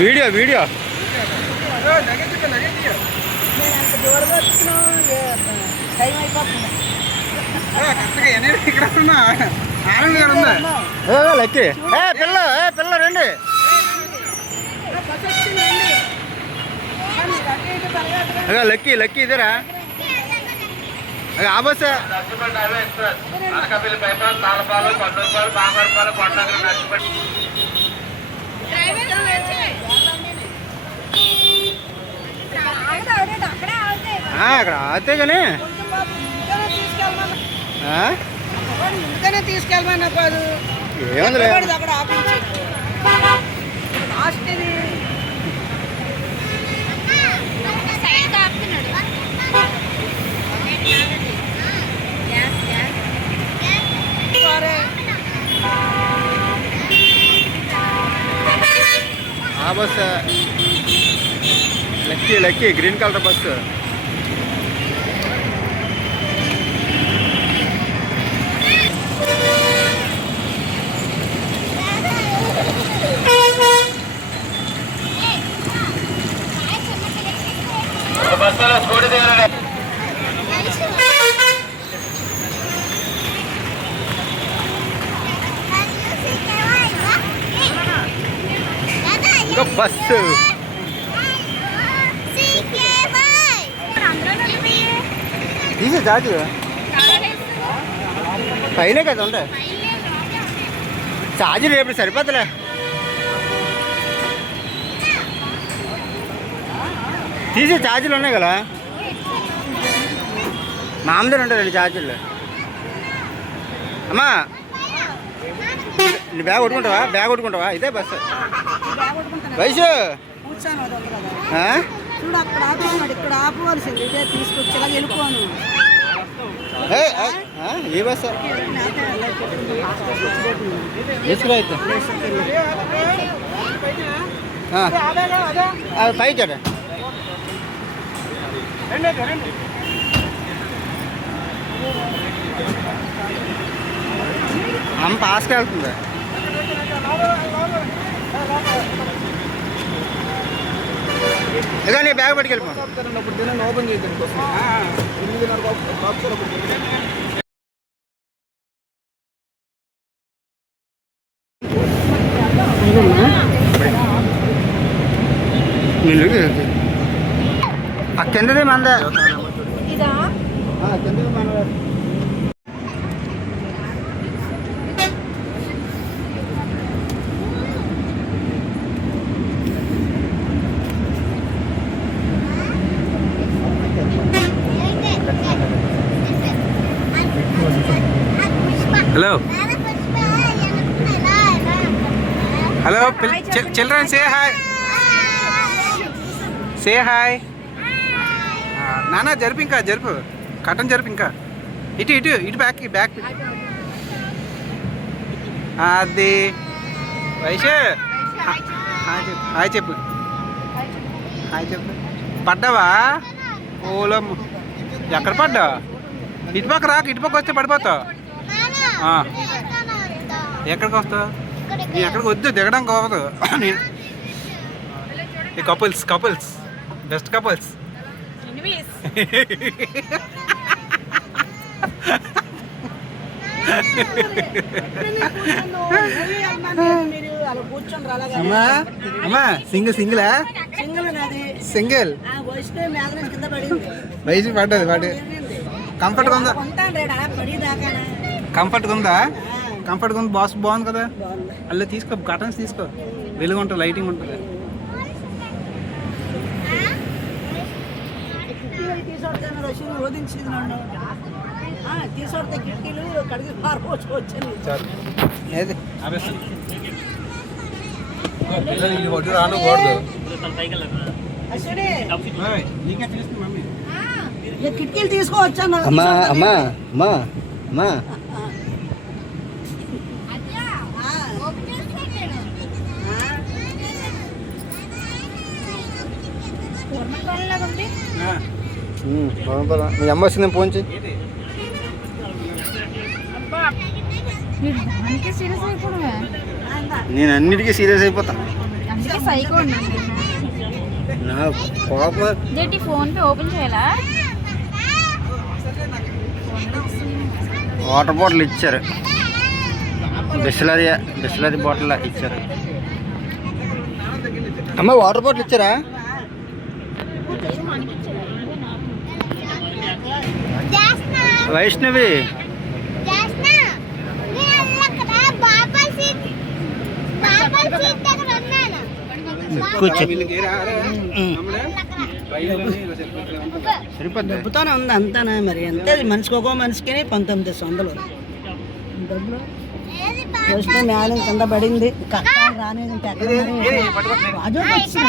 Video video lucky పిల్ల పిల్ల రండి లక్కీ లక్కీ ఇదేరా ఆ బస్ అక్కడ ఆగితే కానీ తీసుకెళ్ళమన్నా కాదు ఏముంది అక్కడ ఆపించి ఆ bus lucky lucky green colour bus ఇంకా బస్సు తీసే చార్జ్ పైన కదా ఉంటాయి ఛార్జీ రేపు సరిపోతులే తీసే ఛార్జీలు ఉన్నాయి కదా మామూలు ఉంటాయి 2 ఛార్జీలు అమ్మా బ్యాగ్ కొట్టుకుంటావా ఇదే బస్సు వయసు ఏ బస్సు తీసుకురా అయితే పైకి అమ్మ పాస్కి వెళ్తుంది ఇక నీ బ్యాగ్ పట్టుకెళ్ళిపో ఓపెన్ చేద్దాం ఆ కిందది మంద కిందది మన Hello. Hello. Children, say hi. Say hi. Nana, jarpinka, jarpu. Cotton jarpinka. It back. Adi. Vaisha. Hi, cheppu. Paddava. Olam. Ekkada padda? Itu paka raak, itu paka vaste padipotavu. ఎక్కడికి వస్తావు నీ ఎక్కడికి వద్దు దిగడానికి అవ్వదు కపుల్స్ బెస్ట్ కపుల్స్ అమ్మా single వయసు పడ్డది కంఫర్ట్గా ఉందా కంఫర్ట్గా ఉంది బాస్ బాగుంది కదా అలా తీసుకో కటన్స్ తీసుకో వెలుగు ఉంటుంది లైటింగ్ ఉంటుంది కిటికీలు తీసుకోవచ్చా మీ అమ్మ వచ్చింది ఫోన్ చేయి మీరు దానికి సీరియస్ అయిపోవడమే. నేను అన్నిటికీ సీరియస్ అయిపోతాను. అందుకే సైకో ఉన్నాను. నా కోపం ఏంటి ఫోన్ పే ఓపెన్ చేయాలా? వాటర్ బాటిల్ ఇచ్చారు, బిస్లరీ బాటిల్ ఇచ్చారు. అమ్మ వాటర్ బాటిల్ ఇచ్చారా? వైష్ణవి కూర్చో. సరిపోద్ది. డబ్బుతోనే ఉంది అంతానే. మరి అంతే మనిషికి ఒక్కో మనిషికి 1900 డబ్బులు వచ్చిన మేడం కింద పడింది. రానేది రాజు వచ్చిన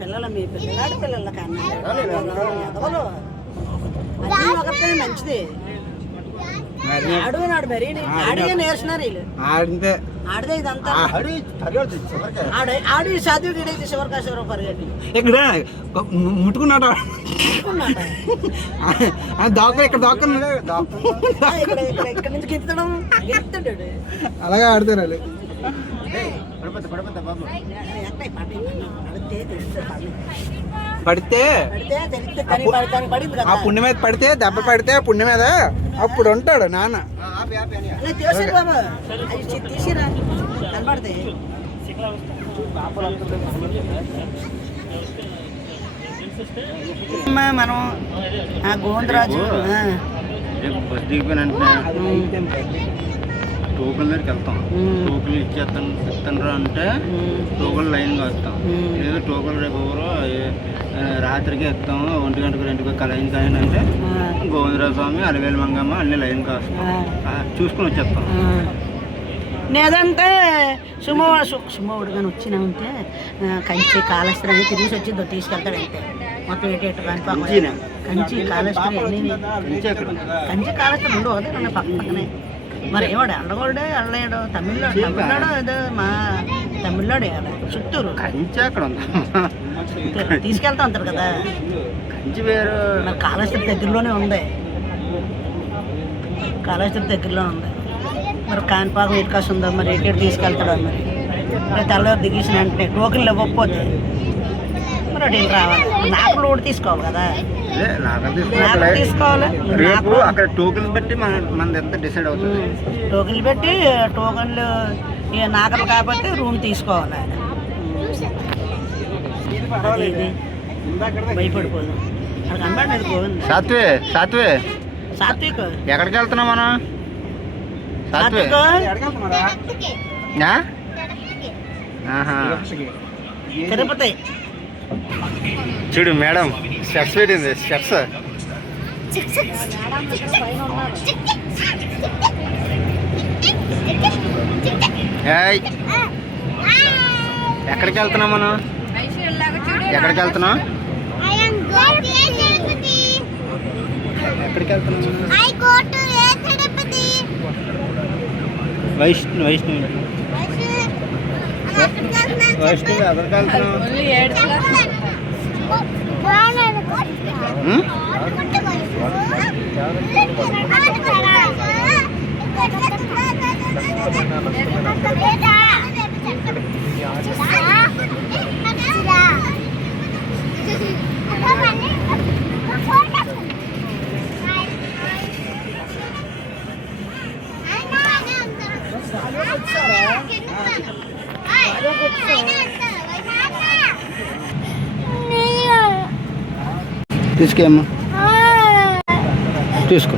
పిల్లల మీ పిల్లలాడి పిల్లల కన్నా ఒకరికైనా మంచిది. ఆడున్నాడు మరి ఆడిగా నేర్చున్నారు వీళ్ళు. ఆడితే ఇదంతా ఆడు చదువు గిడైతే శివరకాశవరం పరిగెట్టి ఇక్కడ ముట్టుకున్నాడు. ఇక్కడ దాక్కున్నాడు. ఇక్కడ నుంచి గెత్తడం గెత్తాడు. అలాగే ఆడతారు వాళ్ళు. పడితే ఆ పుణ్యం మీద పడితే దెబ్బ పడితే ఆ పుణ్యం మీద అప్పుడు ఉంటాడు నాన్న. తీసిరా కనపడతాయి. మనం గోవిందరాజు బస్ దిగిపోయినంటే టోకన్ దగ్గరికి వెళ్తాం. టోకన్లు ఇస్తాను అంటే టోకన్ లైన్గా వస్తాం. లేదా టోకన్ రేపు ఎవరో రాత్రికి ఇస్తాం, 1 గంటకు 2 లైన్ కానీ అంటే గోవిందరాజ స్వామి, అలివేలు మంగమ్మ అన్ని లైన్గా వస్తాం. చూసుకుని వచ్చేస్తాం. లేదంటే సుమోడు కానీ వచ్చినామంటే కంచి కాళేశ్వరం అని తిరిగి వచ్చిందో తీసుకెళ్తాడంటే మొత్తం ఏటేటు కంచి కాళేశ్వరం కంచి కాళేశ్వరం ఉండవు కదా నన్ను పక్కనే. మరి ఏవాడు అండగోడే అల్లయ్యాడు తమిళనాడు ఏదో మా తమిళనాడు చిత్తూరు కంచి అక్కడ తీసుకెళ్తా ఉంటారు కదా. కంచి వేరు. మరి కాళేశ్వరం దగ్గరలోనే ఉంది. కాళేశ్వరం దగ్గరలో ఉంది. మరి కాణిపాకం ఇటుకాసు ఉందా మరి ఎటు తీసుకెళ్తాడు. మరి తెల్లవారు దిగేసిన వెంటనే టోకెన్లు ఇవ్వకపోతే మరి అటు రావాలి. నాకు లోడ్ తీసుకోవాలి కదా. తీసుకోవాలి. రేపు అక్కడ టోకెన్ బట్టి మనది ఎంత డిసైడ్ అవుతుంది. టోకెన్లు పెట్టి టోకెన్లు నాకలు కాబట్టి రూమ్ తీసుకోవాలి. భయపడిపోదు అక్కడ కనబడలేదు గోవింద్. సాత్విక్ ఎక్కడికి వెళ్తున్నాం మనం? తిరుపతి చూడు మేడం స్టెప్స్ పెట్టింది. స్టెప్స్ ఎక్కడికి వెళ్తున్నాం మనం? ఎక్కడికి వెళ్తున్నాం? ఎక్కడికి వెళ్తున్నాం? వైష్ణవి ఎక్కడికి వెళ్తున్నాం? తీసుకేమ్మా తీసుకో.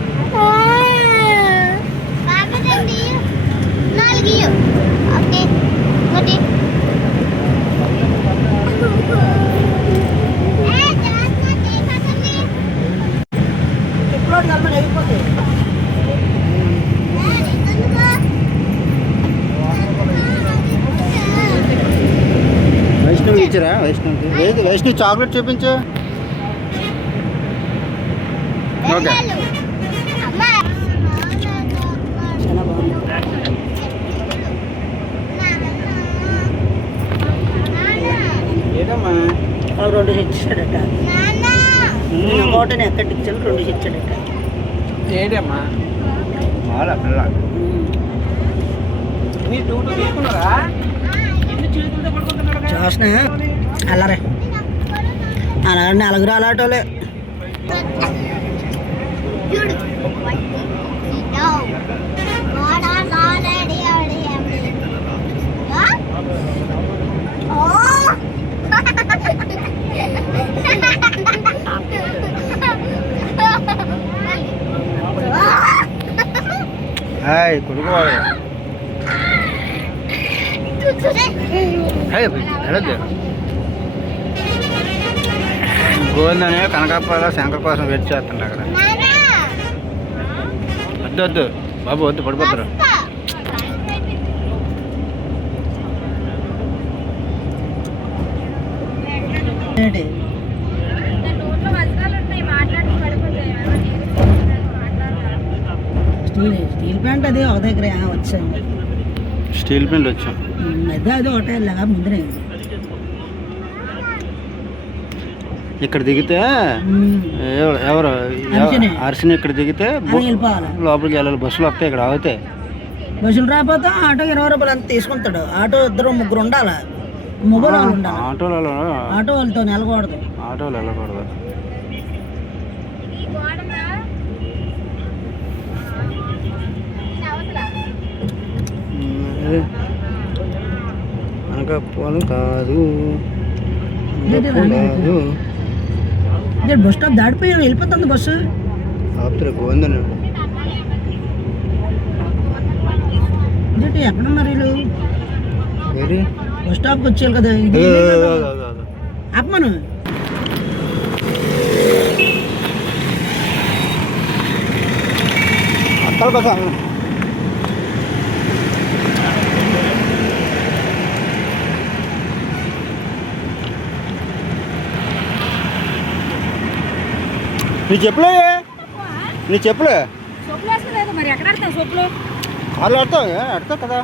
వైష్ణవి ఇచ్చారా? వైష్ణవి లేదు. వైష్ణవి చాక్లెట్ చూపించు. ఓకే ఏదమ్మా 2 ఇచ్చాడట. ఒకటే ఎక్కడ ఇచ్చాను 2 ఇచ్చాడు ఇక్కడ. ఏంటి అమ్మా వాళ్ళ పిల్ల మీరు 2 తీసుకున్నారా? చూసిన అల్లరే అలా 4 అలాటోలే. హాయ్ కొడుకోవాలి వెళ్ళద్దు గోవిందని కనకాపాల శంకర్ కోసం వెయిట్ చేస్తుండే అక్కడ. వద్దు వద్దు బాబు వద్దు పడిపోతారు. ఏంటి స్టీల్ ప్యాంట్ అది ఒక దగ్గర వచ్చాను. స్టీల్ పెయింట్ వచ్చాం. అదే అది ఒకటే లాగా ముందరే. ఇక్కడ దిగితే ఎవరు అరిసిన ఇక్కడ దిగితే వెళ్ళిపోవాలి. లోపలికి వెళ్ళాలి. బస్సులు వస్తాయి ఇక్కడ ఆగితే. బస్సులు రాకపోతే ఆటో 20 రూపాయలు అంత తీసుకుంటాడు. ఆటో 2-3 ఉండాలి. మొబైల్ వాళ్ళు ఉండాలి. ఆటో వాళ్ళతో వెళ్ళకూడదు. ఆటోలు వెళ్ళకూడదు. అనకపోను కాదు బస్ స్టాప్ దాటిపోయి వెళ్ళిపోతుంది బస్సు. ఆపుతారు గోవిందని. ఎక్కడున్నారు వీళ్ళు? బస్ స్టాప్కి వచ్చేయాలి కదా. ఆపమను. అక్కడ కదా నీ చెప్పులే మరి ఎక్కడ ఆడతావు సోపులు? కార్లు ఆడతావు కదా.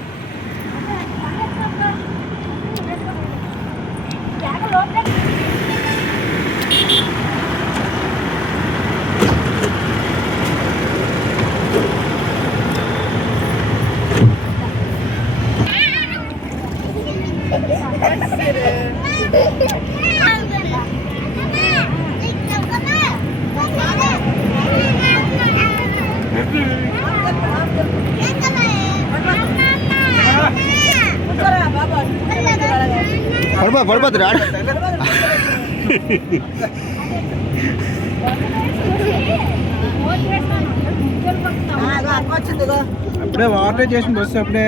పడిపోతుంది ఆడ. అప్పుడే వాటర్ చేసిన బస్సు అప్పుడే.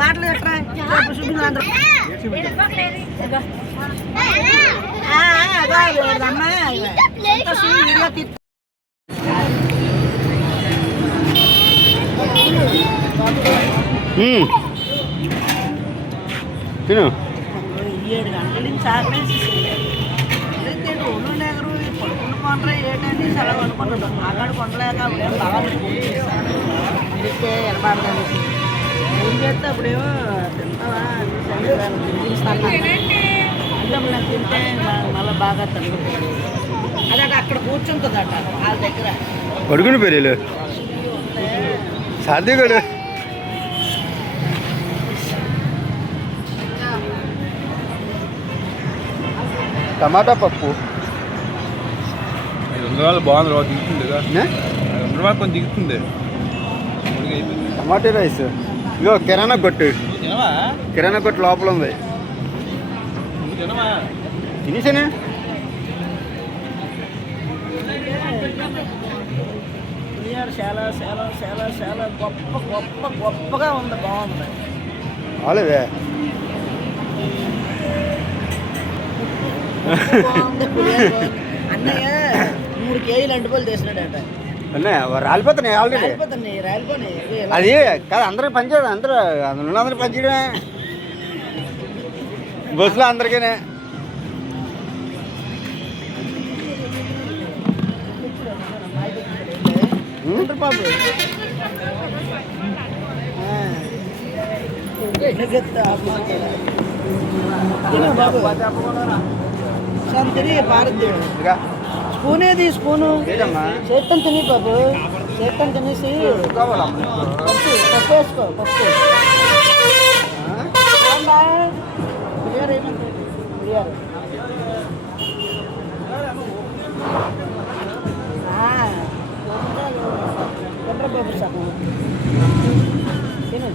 మాటలు తిను. 7 గంటల నుంచి ఆపేసి ఒళ్ళు పడుకున్న కొండ్రా ఏంటంటే సెలవు అనుకుంటాడు. అక్కడ కొండలేక అప్పుడేమో బాగా అందుకే ఎనబాడదాన్ని ఏం చేస్తే అప్పుడేమో తింటావా తింటే మళ్ళీ బాగా తగ్గుతుంది. అదే అక్కడ కూర్చుంటుందట వాళ్ళ దగ్గర. పడుకుని పెళ్ళిళ్ళు సాధ్యగాడు. టమాటా పప్పు 500 బాగుంది. రోజు దిగుతుంది కదా. 500 కొంచెం దిగుతుంది. టమాటా రైస్. ఇగో కిరాణా కొట్టు. కిరాణా కొట్టు లోపల ఉంది. తినేసానే. చాలా చాలా చాలా చాలా గొప్పగా ఉంది. బాగుంది. బాగాలేదే. అన్నయ్య 3 కేజీలు అంటుకోలు తీసినాడట. రాలిపోతున్నాయి ఆల్రెడీ. రాలిపోయినాయి. అది కాదు అందరికి పనిచేయడం. అందరూ పనిచేయడమే బస్సులో అందరికీనే. బాబు. తిను బాబు. సరే తిని పారద్దు. స్పూన్ ఏది స్పూను? చేత్తం తిని బాబు. చేత్తం తినేసి పప్పు వేసుకో. పప్పు బిర్యానీ ఏమంటే బిర్యానీ బాబు సగం తిను.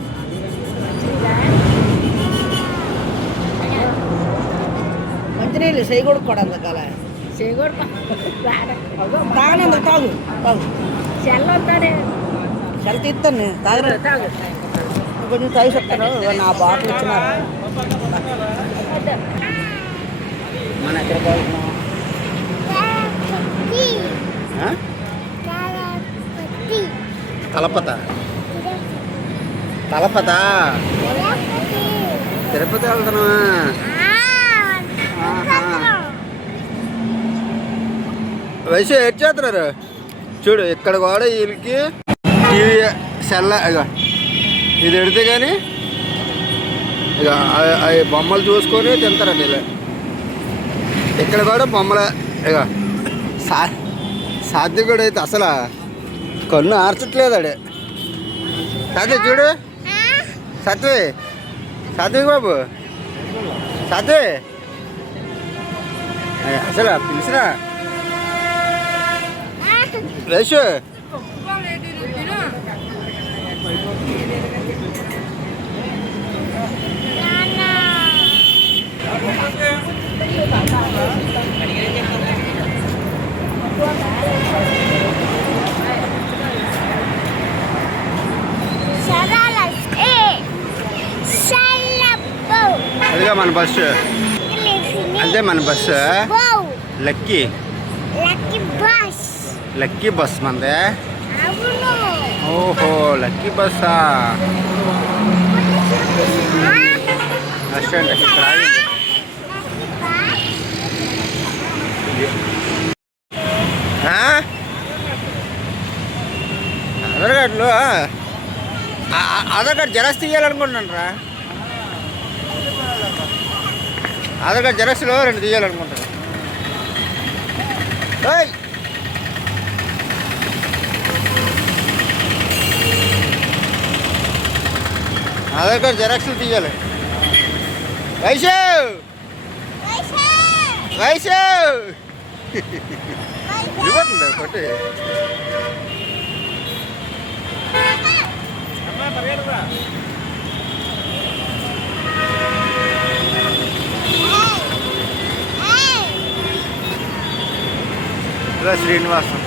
మంచినీళ్ళు చేయకూడదు కూడా అంతకాల తాగనంత తాగు తాగు. చల్ల తీస్తాను నేను తాగను. కొంచెం తాగి చెప్తాను. నా బాటిల్ ఇచ్చినారు. మన ఎక్కడ బాగున్నాం తలపత తిరుపతి వెళ్తున్నావా? వయసు ఏడ్ చేస్తున్నారు చూడు. ఇక్కడ కూడా వీళ్ళకి టీవీ సెల్ల ఇక ఇది ఎడితే కానీ ఇక అవి బొమ్మలు చూసుకొని తింటారండి ఇలా. ఇక్కడ కూడా బొమ్మల ఇక సాత్వికుడు అయితే అసలు కన్ను ఆర్చట్లేదు ఆడే. సాత్విక్ చూడు. సాత్విక్ బాబు. అసలు పిలిచినా వేసు అదిగా మన బస్సు. అదే మన బస్సు. లక్కీ బస్ మనదే. ఓహో లక్కీ బస్సా. బస్ ఇక్కడ ఆధార్ కార్డులో ఆధార్ కార్డు జెరాక్స్ తీయాలనుకుంటున్నాను రా. ఆధార్ కార్డు జెరాక్స్లో 2 తీయాలనుకుంటాను. ఆధార్ కార్డు జెరాక్స్లు తీయాలి. వైశు ఇవ్వట్లే కొట్టి శ్రీనివాసం.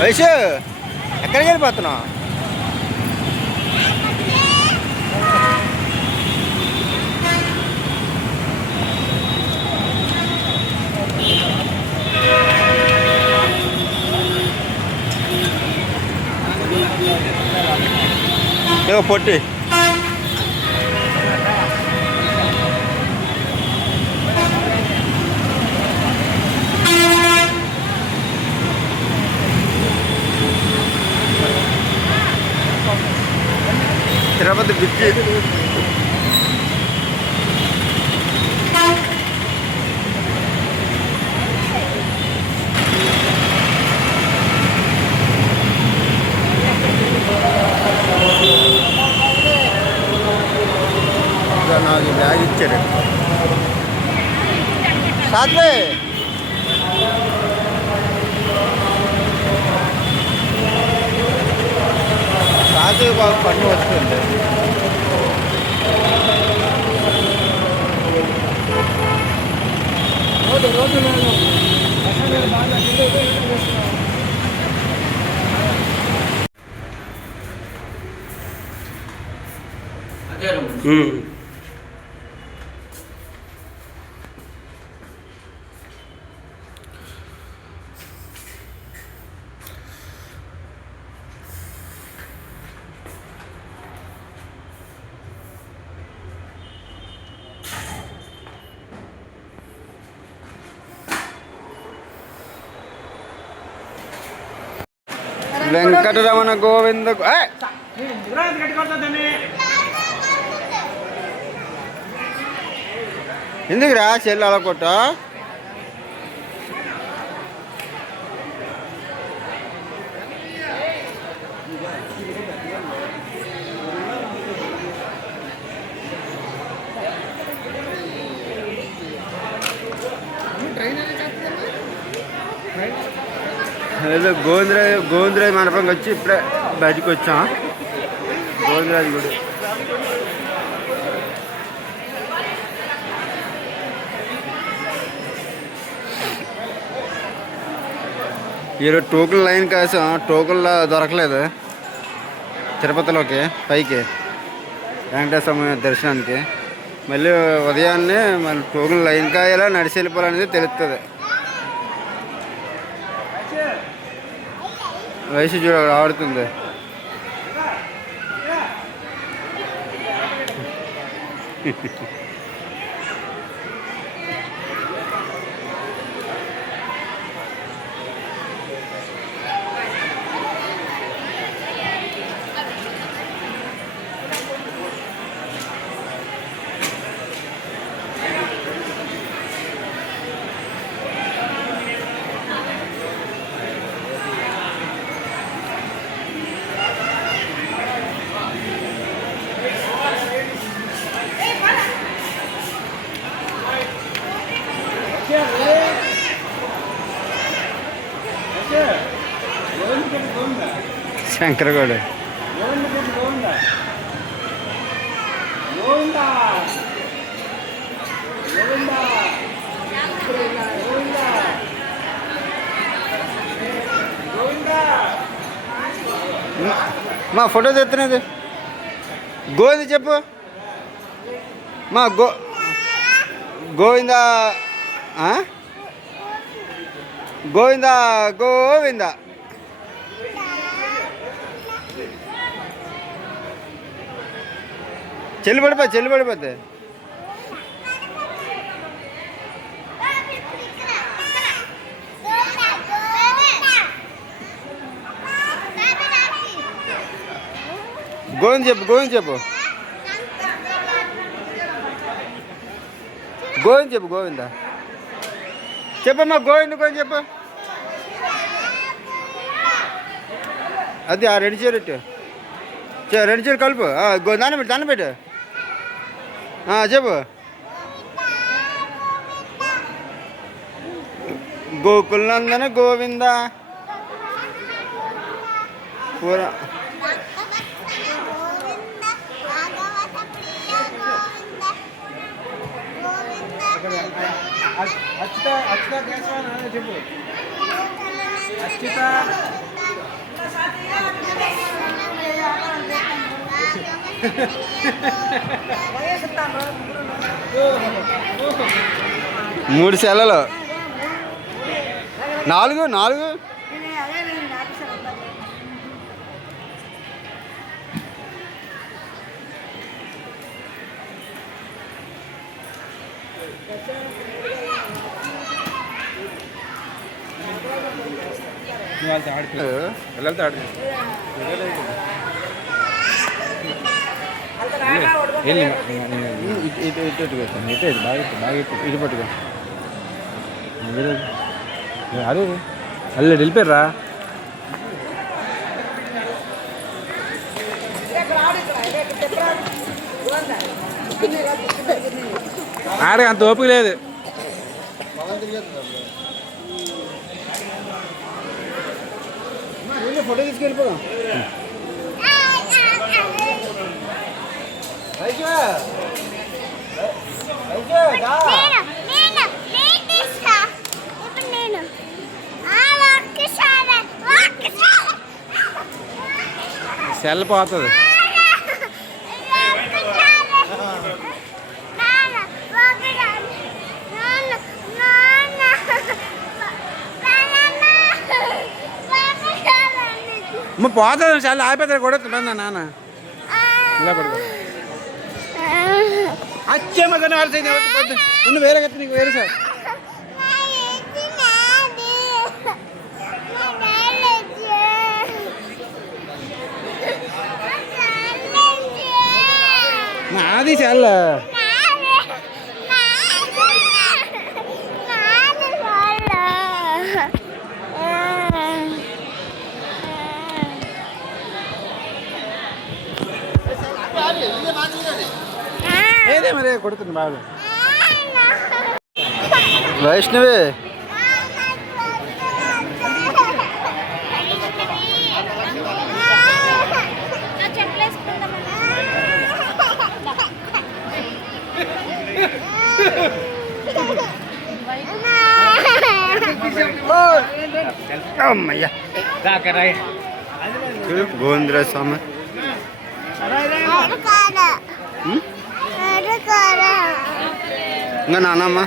వైశు ఎక్కడికి వెళ్ళిపోతున్నావు? పొట్టి తిరుపతి బిక్కి నాకు బ్యాగ్ ఇచ్చారు. సాత్వే బాగా పన్ను వస్తుంది. వెంకటరమణ గోవింద ఎందుకురా చెల్లి అలా కొట్ట ఏదో గోవిందరాజు మండపంకి వచ్చి ఇప్పుడే బయటకు వచ్చాం. గోవిందరాజు గుడి ఈరోజు టోకెన్ లైన్ కాసాం. టోకెన్లో దొరకలేదు తిరుపతిలోకి పైకి వెంకటేశ్వర స్వామి దర్శనానికి. మళ్ళీ ఉదయాన్నే మళ్ళీ టోకెన్ లైన్ కాయాలా నడిచి వెళ్ళిపోవాలనేది తెలుస్తుంది. వయసు చూడ ఆడుతుంది. శంకరగౌడ మా ఫోటో తెస్తున్నది గోవింద చెప్పు మా గోవింద గోవింద గోవింద చెల్లి పడిపోద్ది. గోవింద చెప్పు గోవింద చెప్పమ్మా గోవింద చెప్పు. అది ఆ రెండు చీర కలుపు దాన్ని పెట్టు చెప్పు. గోకులందన గోవింద పూరా చెప్పు. మూడు సెలలు 4 పిల్లలతో ఆడుతుంది. ఇటు పట్టుకో అదే అల్లెడు వెళ్ళిపోయారా. ఆడ అంత ఓపిక లేదు. ఫోటో తీసుకెళ్ళిపోదాం. సెల్ పోతుంది. పోతుంది సెల్ ఆగిపోతుంది కూడా నాన్న ఇలా పడుకో. అచ్చేమో నువ్వు వేరే కత్తి నీకు వేరే సార్. నాది చాలా ఏదే మరి కొడుతుంది బాగా వైష్ణవి అమ్మయ్యా చూడు గోవిందరా స్వామి ఇంకా నానమ్మ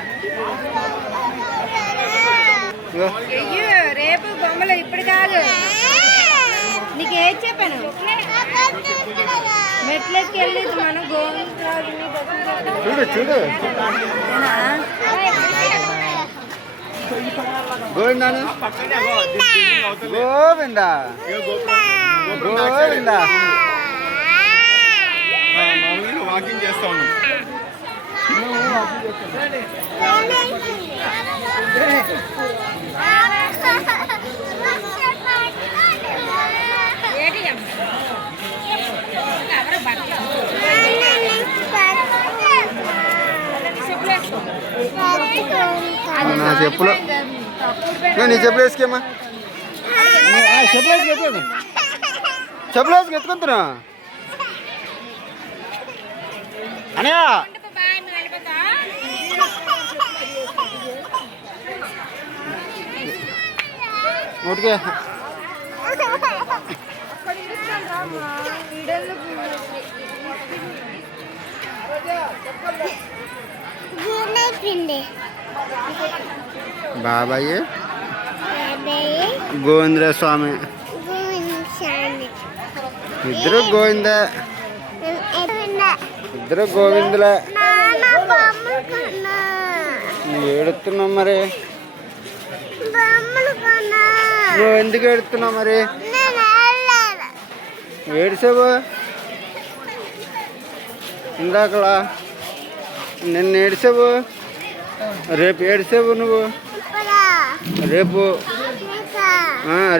రేపు బొమ్మలు ఇప్పుడు కాదు నీకు ఏం చెప్పాను మెట్లకి వెళ్ళి మనం చూడు చూడు గోవిందా గోవిందా గోవిందా వాకింగ్ చేస్తా ఉన్నాం. నా చెప్పులు నీ చెప్పులు వేసుకేమ్మా చెప్పులు వేసుకు ఎత్తుకుంది చెప్పులు వేసుకు ఎత్తుకుంటున్నా అనయా ఓకే బాబాయ్ గోవిందరా స్వామి ఇద్దరు గోవిందా ఇద్దరు గోవిందులే నువ్వు ఏడుతున్నావు మరి నువ్వు ఎందుకు ఏడుతున్నావు మరి ఏడిసావు ఇందాకలా నిన్న ఏడిసావు రేపు ఏడిసావు నువ్వు రేపు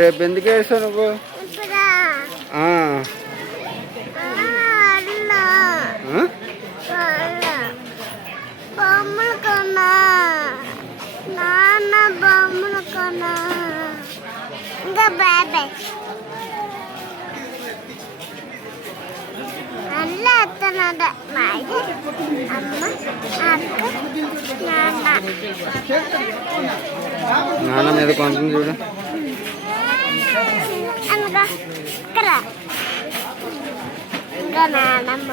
రేపు ఎందుకు ఏడిసావు నువ్వు బొమ్మలు కొన్నా నాన్న బొమ్మలు కొన్నా ఇంకా బాబాయ్ అల్ల అత్తనాడ మాది అమ్మ అక్క నాన్న మీద కొంచెం చూడు అనగా ఇక్కడ ఇంకా నాన్నమ్మ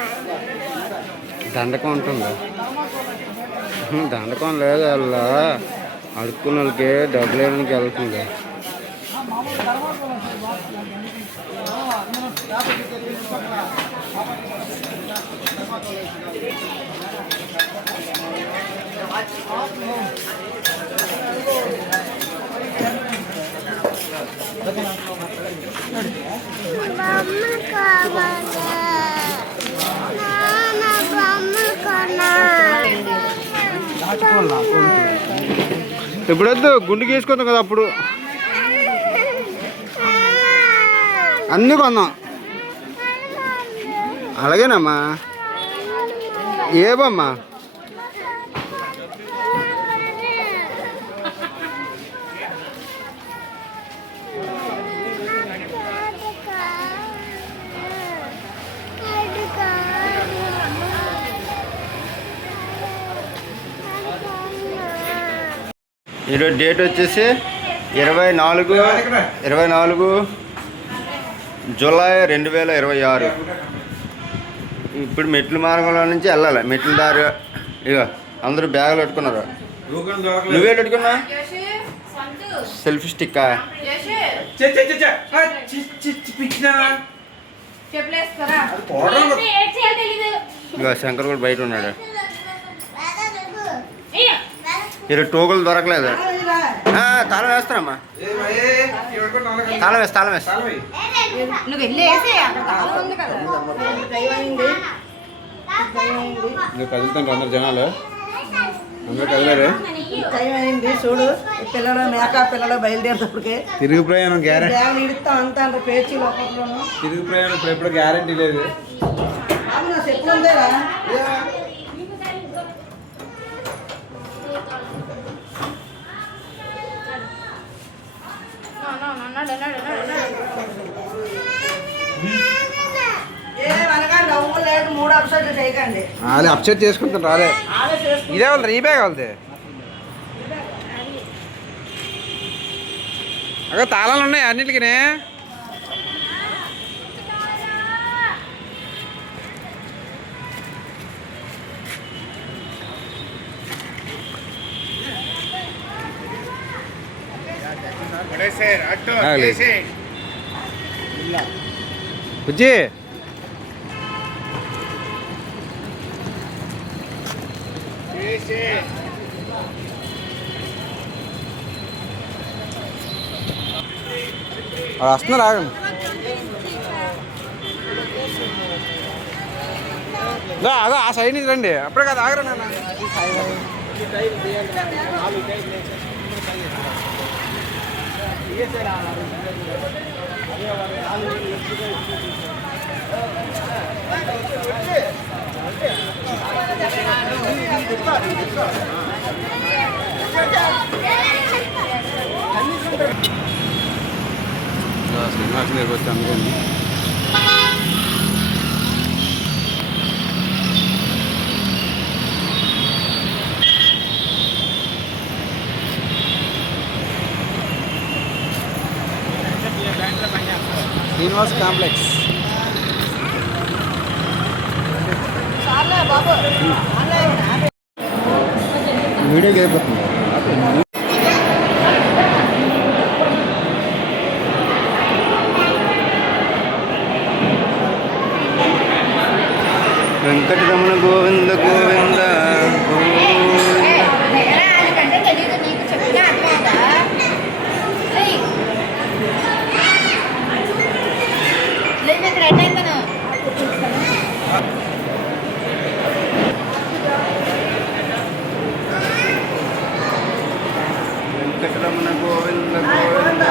దండకం ఉంటుందా దండకం లేదు అలా అడుక్కున్న వాళ్ళకి డబ్బులు వేయడానికి వెళ్తుంది బొమ్మలు కావాలా నాన్న బొమ్మలు కొన్నా ఇప్పుడు వద్దు గుండు గీసుకుందాం కదా అప్పుడు అన్నీ కొందాం అలాగేనమ్మా ఏవమ్మా ఈరోజు డేట్ వచ్చేసి 24 జూలై 2026. ఇప్పుడు మెట్ల మార్గంలో నుంచి వెళ్ళాలి. మెట్ల దారి ఇక అందరూ బ్యాగులు పెట్టుకున్నారు. నువ్వే పెట్టుకున్నా సెల్ఫీ స్టిక్కా ఇక శంకర్ కూడా బయట ఉన్నాడు. ఈరోజు టోకులు దొరకలేదు. తాళం వేస్తానమ్మా తాళం వేస్తా నువ్వు వెళ్ళి టైం అయింది. ఇంకా కదులుతాంటారు అందరు జనాలు, అందరు కదిలేరు. టైం అయింది చూడు. ఈ పిల్లలు మేక పిల్లలు బయలుదేరేటప్పటికి తిరుగు ప్రయాణం గ్యారెంటీ, బ్యాగ్ ఇడుతా అంతా అంటే పేర్చి లోపట్లోనూ. తిరుగు ప్రయాణం ఇప్పుడు ఎప్పుడు గ్యారెంటీ లేదు. బాబు నా చెప్పులు ఉందేరా? అనకండి అవ్వు లేదు, 3 అప్సెట్ చేయకండి. అది అప్సెట్ చేసుకుంటాను రాలే. ఇదే వాళ్ళు రీబ్యాగ్ వాళ్ళది. అక్కడ తాళాలు ఉన్నాయి అన్నిటికీ. బుజ్జి వస్తున్నారు, ఆగండి. అదో ఆ సైడ్ నుంచి రండి. అప్పుడే కాదు, ఆగరా నాన్న. శ్రీనివాసం దగ్గర వచ్చి అందుకని శ్రీనివాస్ కాంప్లెక్స్. వీడియోకి అయిపోతుంది. వెంకటరమణ గోవింద గోవింద వెంకటరమణ గోవింద గోవింద.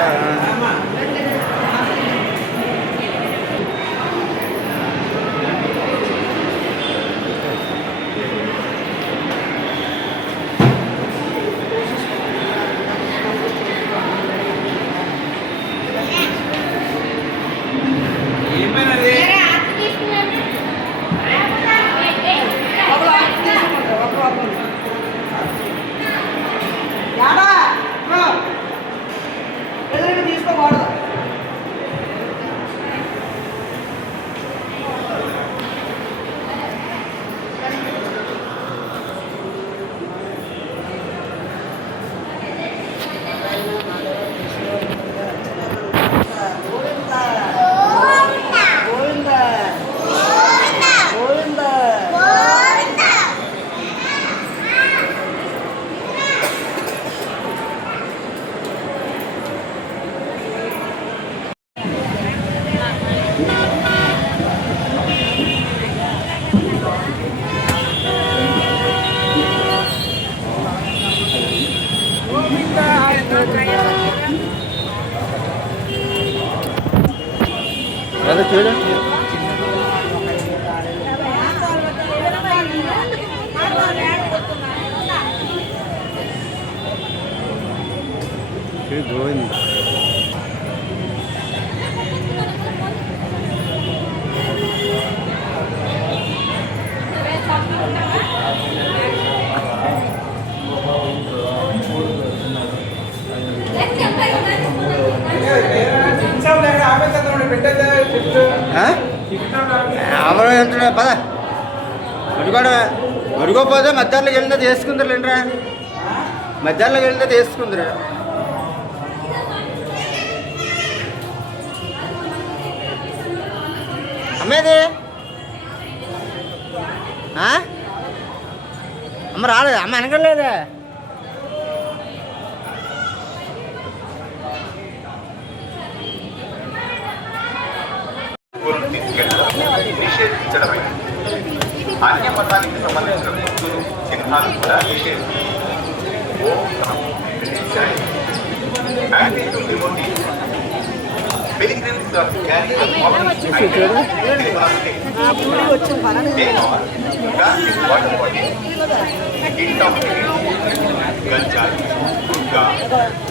తీసుకోకూడదు. అదే చూడండి. గోవింద ఎవరు వెళ్తున్నా పద అడుగోడా అడుగోపోతే మధ్యాహ్నంలోకి వెళ్తే తీసుకుందరు లేండ్రా. మధ్యాహ్నంలోకి వెళ్తే తీసుకుందరు. అమ్మేది అమ్మ రాలేదు, అమ్మ అనగలేదా? నిషేధించడమైనది. అన్య మతానికి సంబంధించిన గుర్తులు చిహ్నాలు కూడా నిషేధం. ఓం నమో వెంకటేశాయ. Happy to devotees. Pilgrims are carrying the following items in the basket. They are plastic water bottle, tin of ganja, gurkha,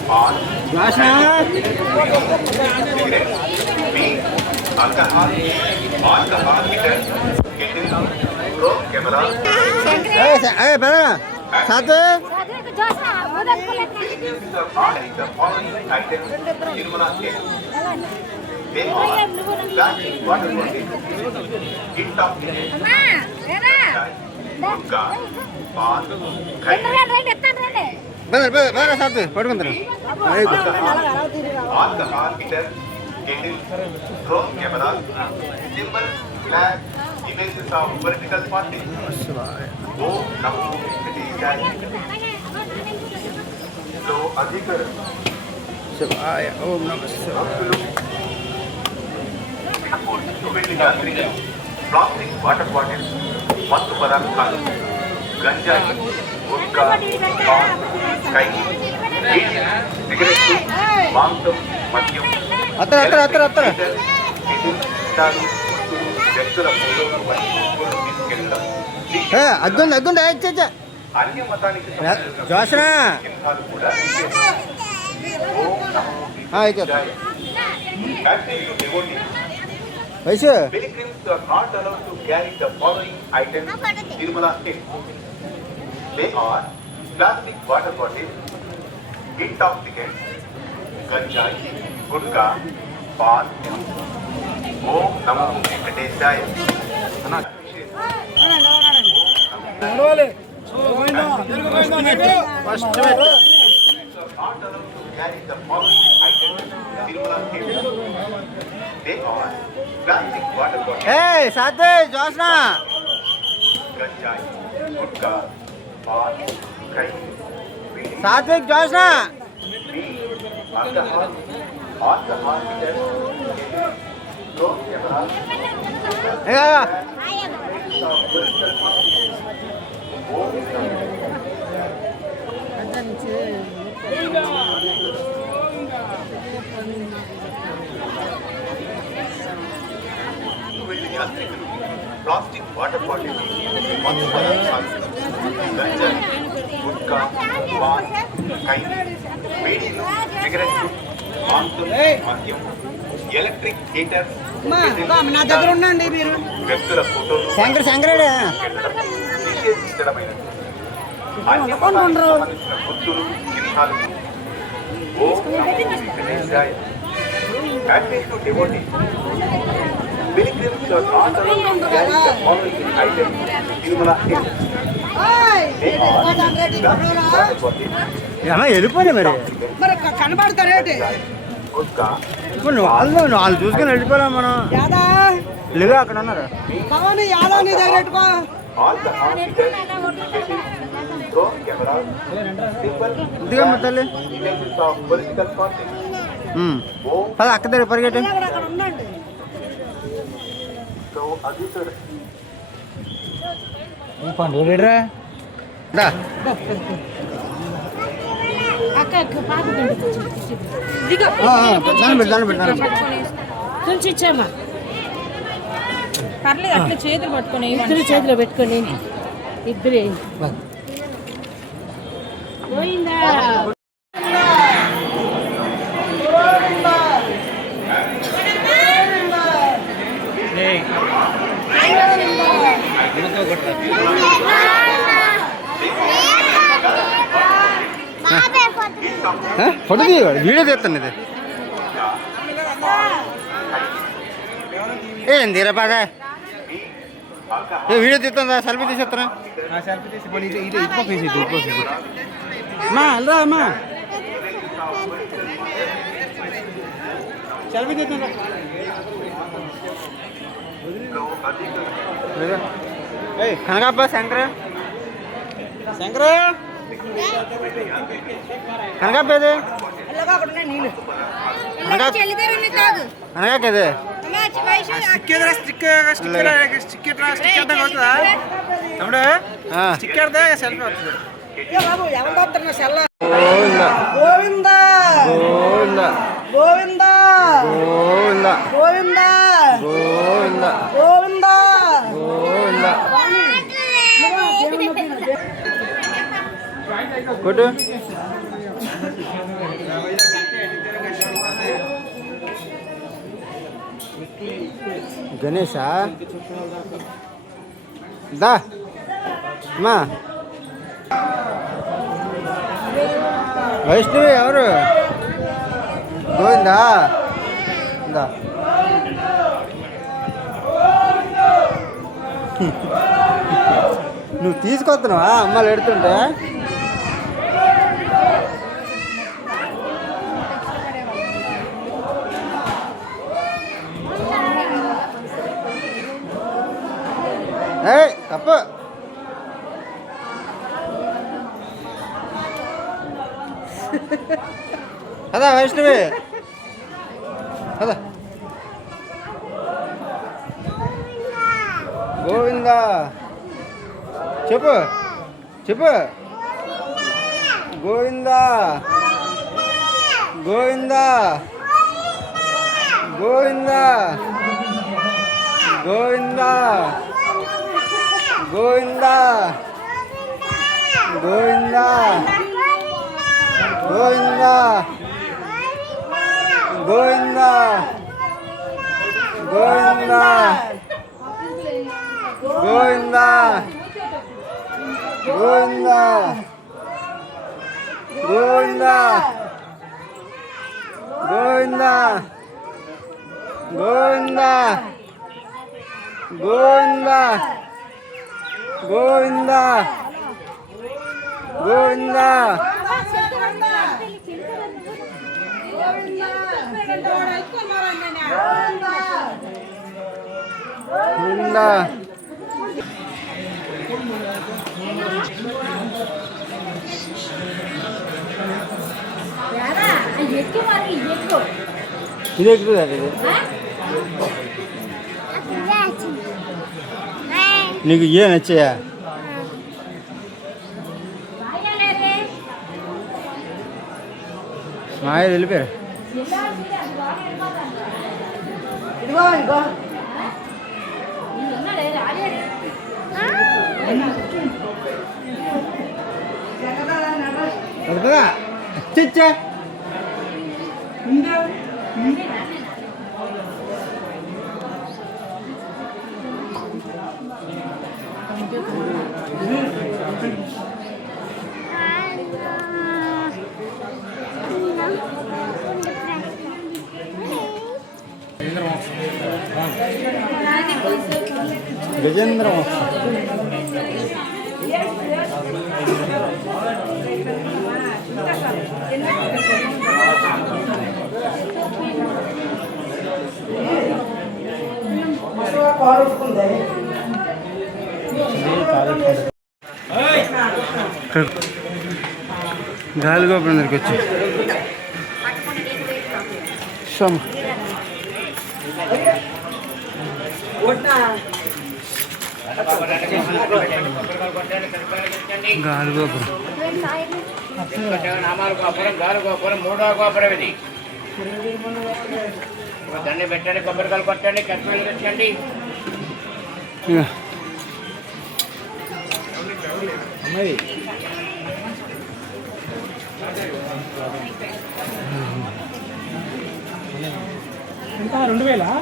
pan, cigarettes, weed, alcohol, heater, kettle, drone camera. Pilgrims are carrying the following items in Tirumala Cave. They are plastic water bottle, tin of gurkha, pan, పడుకుంటారు alcohol heater, kettle, drone camera, symbol, flag, images of political parties. Om Namo Venkateshaya. So, Adhikar, ఓం నమ శివాయ. plastic water bottles, మత్తు పదార్థాలు, గంజాయి, gutka, pan, కైకి, వీడి, సిగరెట్లు, మాంసం, మద్యం, ఇటాలు, వ్యక్తుల ఫోటోలు మరియు బొమ్మలు తీసుకెళ్లడం. అద్దుంది అన్య మతానికి సంబంధించిన జోష్నా చిహ్నాలు కూడా నిషేధం. ఓం నమో వెంకటేశాయ. Happy to devotees. వయసు Pilgrims are not allowed to carry the following items in Tirumala Hill. They are plastic water bottles, intoxicants, ganjai, gutka, pan. Om Namo Venkateshaya. First Pilgrims are not allowed to carry the following items in Tirumala Hill. They are plastic water bottles, సాతే Jyoshna ganjai, gutka, pan, kai, weed, Satvik Jyoshna alcohol, heater, drone camera, యాత్రికులు plastic water bottle, మత్తు పదార్థాలు, గంజాయి, gutka, pan, కైకి, వేడిలు, సిగరెట్లు, మాంసం, మద్యం, electric heater, నా దగ్గర ఉండండి మీరు. వ్యక్తుల ఫోటోలు శంకరేడు వెళ్ళడం నిషేధించడమైనది. అన్య మతానికి సంబంధించిన గుర్తులు చిహ్నాలు. ఓం నమో వెంకటేశాయ. Happy to devotees. Pilgrims are not allowed to carry the following items in Tirumala Hill. They are plastic water bottles, వెళ్ళిపోయినా మరి మరి కనబడతారేంటి? గుట్కా, ఇప్పుడు వాళ్ళు చూసుకొని వెళ్ళిపోయాం మనం. యాదా లేగా అక్కడ ఉన్నారు. పవన్ యాదా నీ దగ్గర పెట్టుకో. alcohol heater, kettle, drone camera, symbol, ఇదిగమ్మ తల్లి. images of political parties. Om పద అక్క దగ్గర పరిగెట్టు. అక్కడ ఉండండి. So Adhikar. దా దాన్ని పెట్టాను. కొంచెం ఇచ్చామా పర్లేదు, అట్లా చేతులు పట్టుకొని ఇద్దరు చేతిలో పెట్టుకొని ఇద్దరే పోయిందా. ఫోటో వీడియో తీస్తాను. ఇది ఏంది పద వీడియో తీస్తుందా? సెల్ఫీ తీసేస్తారా? అమ్మా వెళ్ళరా అమ్మా, సెల్ఫీ తీద్దాం. కనకాప శంకర్ కనకాపేది ఎలాగో అక్కడ ఉన్నాయి నీళ్ళు. కనకాకేది స్టిక్ ఎదురా స్టిక్ ఎద్దాం అవుతుందా తమ్ముడు స్టిక్ ఎడదా సెల్ఫీ వస్తుంది బాబు ఎవరు వస్తున్నా సెల్ల గోవిందా గోవిందా గోవిందా గోవిందా గోవిందా గోవిందా గోవిందా గోవిందా గోవిందా కొట్టు గణేశా దా మా వైష్ణవి ఎవరు గోవిందా దా నువ్వు తీసుకొస్తున్నావా అమ్మాలు ఎడుతుంటే ఏయ్ తప్పు అదా వైష్ణవి అదా గోవిందా చెప్పు చెప్పు గోవిందా గోవిందా గోవిందా గోవిందా గోవిందా గోవిందా గోవిందా గోవిందా గోవిందా గోవిందా గోవిందా గోవిందా గోవిందా గోవిందా గోవిందా గోవిందా గోవిందా గోవిందా ఇది ఎక్కుతుందా ఇది నీకు ఏ నచ్చాయా మాయ వెళ్ళిపోయారు ఇదిగో ఇదిగో వెళ్తుందా చిచ్చా గజేంద్ర గాలిగోపురం దగ్గరికి వచ్చి గాలిగోపురం మూడో గోపురం ఇది దండి పెట్టండి కొబ్బరికాయలు కొట్టండి కట్టెలు పెట్టండి అమ్మాయి ఎంత 2000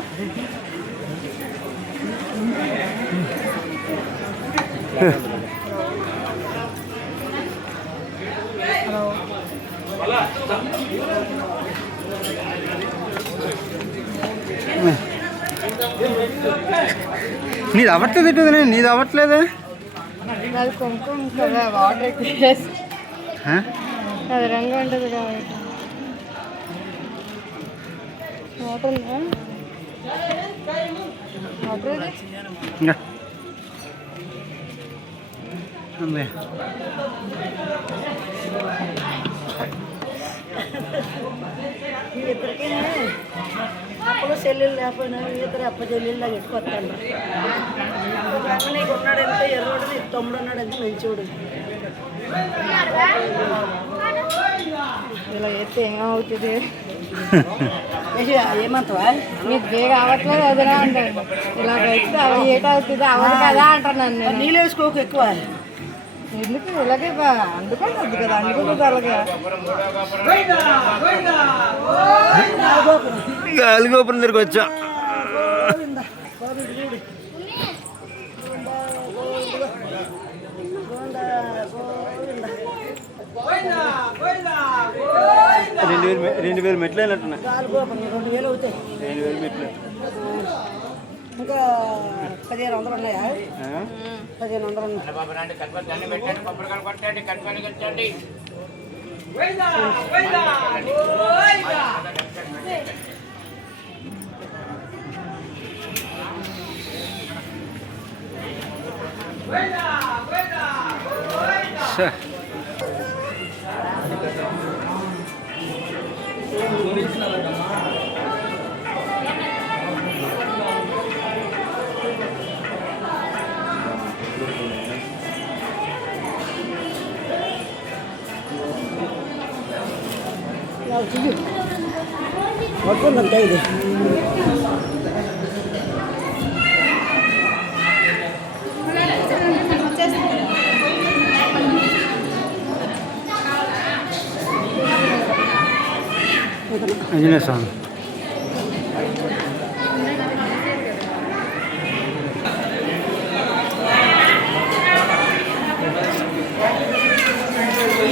నీది అవ్వట్లేదు ఎట్టు నీది అవ్వట్లేదే అది కుంకుమ కదా వాటర్ ఎక్కువ వేసి అది రంగు ఉంటుంది కాబట్టి వాటర్ ఉందా వాటర్ ఇది ఇంకా అందే వీళ్ళిద్దరికీ అప్పలో చెల్లెళ్ళు లేకపోయినా వీళ్ళిద్దరు అప్ప చెల్లెళ్ళలాగా ఎట్టుకొస్తాను. నీకు ఉన్నాడు ఎంత ఎర్రోడు, నీకు తమ్ముడు ఉన్నాడు ఎంత మంచివాడు. ఇలా అయితే ఏమవుతుంది? ఏమంటావా? మీకు బేగా అవ్వట్లేదు అదిరా అంటాను. ఇలా అయితే అవి ఏటవుతుంది అవ్వదు కదా అంటున్నాను నేను. నీళ్ళు వేసుకోకు ఎక్కువ. ఎందుకు ఇలాగే అందుకోవద్దు కదా, అందుకోదు అలాగే. గాలిగోపురం దగ్గరికి వచ్చా. రెండు వేలు మెట్లు అయినట్టున్నాయి. 2000 అవుతాయి. 2000 మెట్లు. ఇంకా 1500 ఉన్నాయా? 1500 ఉన్నాయి. బాబు రండి, కనపడి పెట్టండి, కొబ్బరికాయలు కొట్టండి, కనపడి వచ్చండి. పడుతుందంట ఇది. ఆంజనేయ స్వామి.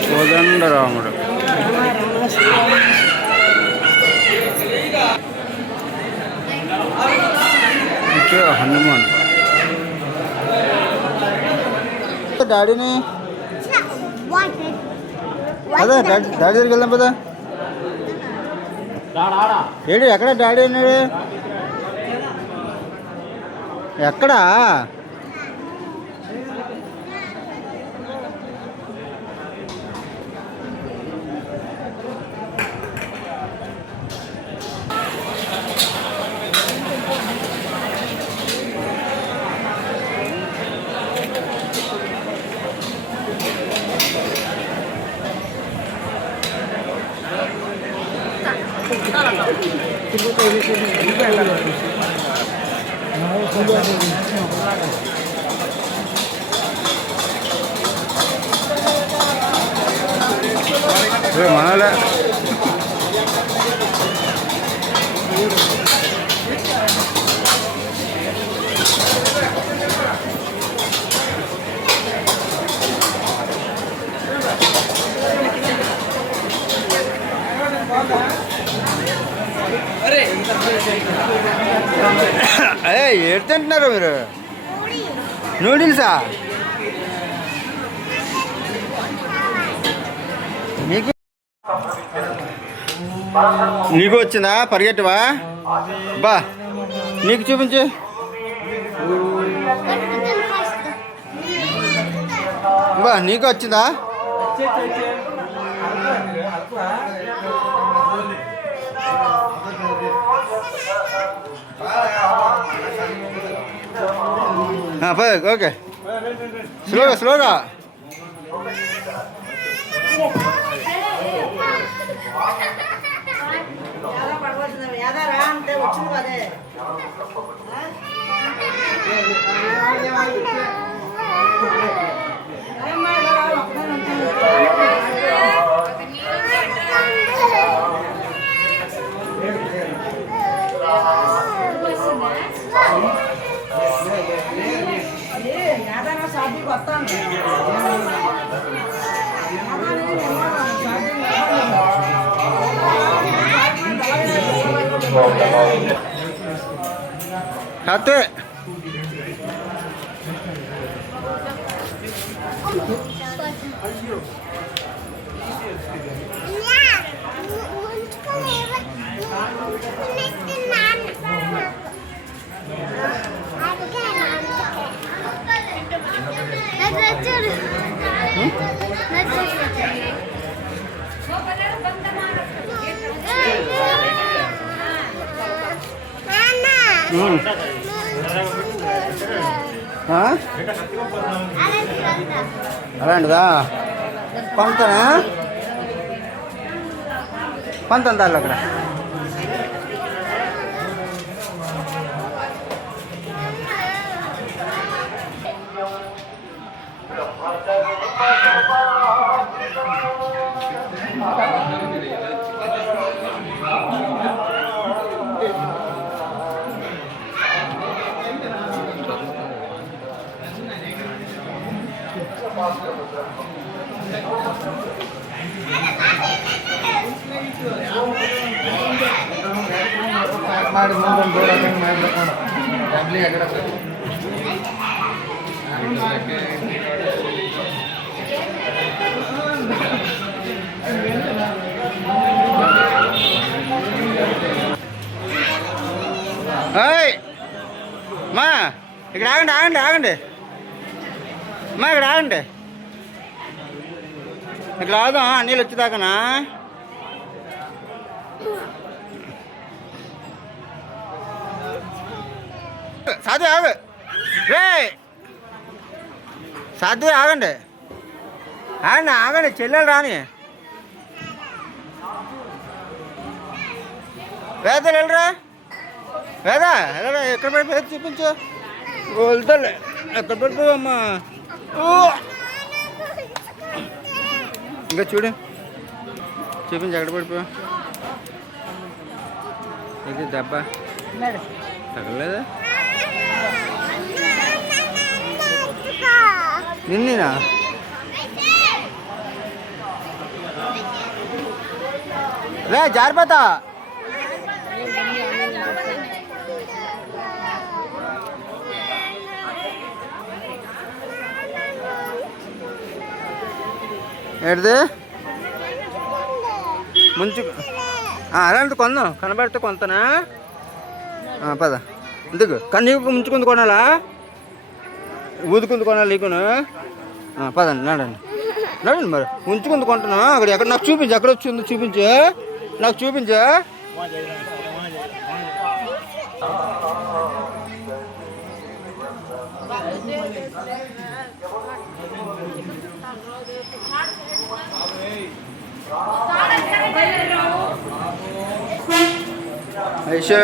కోదండరాముడు. హనుమాన్. డాడీని అదే డాడీ దగ్గరికి వెళ్దాం పదా. ఏడు ఎక్కడ డాడీ అన్నాడు? ఎక్కడా? మనలే ఏడు తింటున్నారు మీరు? నూడిల్సా? నీకు నీకు వచ్చిందా? పరిగెట్టవా? బా నీకు చూపించు. బా నీకు వచ్చిందా? ఓకే, స్లోగా. యాదారా అంటే వచ్చింది అదే. యాదారా షాపింగ్కి వస్తాను. Hati. అలాంటిదా కొంతనా కొంత అందాలి అక్కడ. మా ఇక్కడ ఆగండి ఆగండి ఆగండి మా ఇక్కడ ఆగండి. ఇక్కడ ఆగుదాం నీళ్ళు వచ్చేదాకానా. సాధ్వి ఆగు రే సాధ్వి ఆగండి ఆగండి ఆగండి చెల్లెలు రాని వేద వెళ్ళరా వేద వెళ్ళరా ఎక్కడ పడిపోయి చూపించు వెళ్తాలే ఎక్కడ పడిపోయామ్మా ఇంకా చూడు చూపించు ఎక్కడ పడిపోయా ఇది దెబ్బ తగలేదా నిన్నేనా రే జారిపోతా ఏడిది ముంచు అలాంటి కొందాం కనబడితే కొంతనా పద ఎందుకు కన్నీకు ముంచుకుంది కొనాలా ఊదుకుంది కొనాలి నీకును పదండి నడండి నడండి మరి ఉంచుకుంది కొంటున్నా అక్కడ ఎక్కడ నాకు చూపించు ఎక్కడ వచ్చిందో చూపించు నాకు చూపించు ఐషా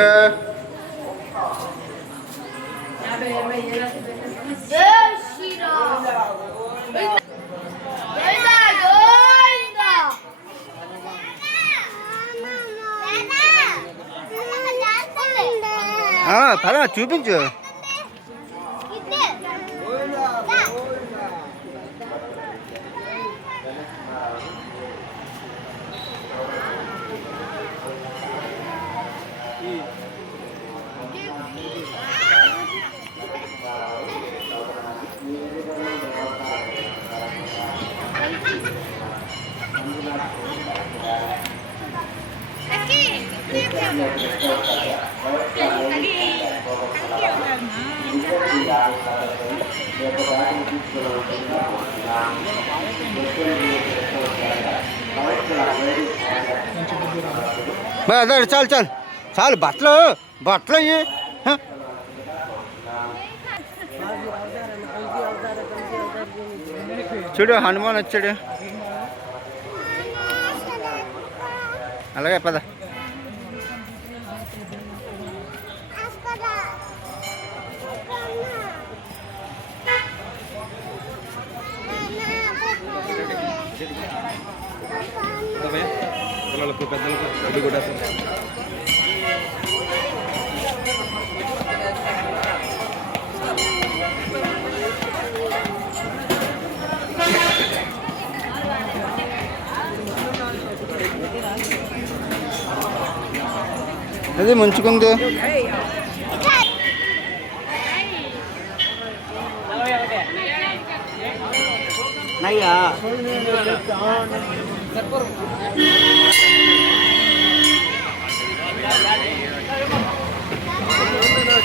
పద చూపించు చాలు చాలు చాలు బట్టలు బట్టలు అయ్యి చూడు హనుమాన్ వచ్చాడు అలాగే పద పిల్లలకు పెద్దలకు అది కూడా అది ముంచుకుంది నయ్యా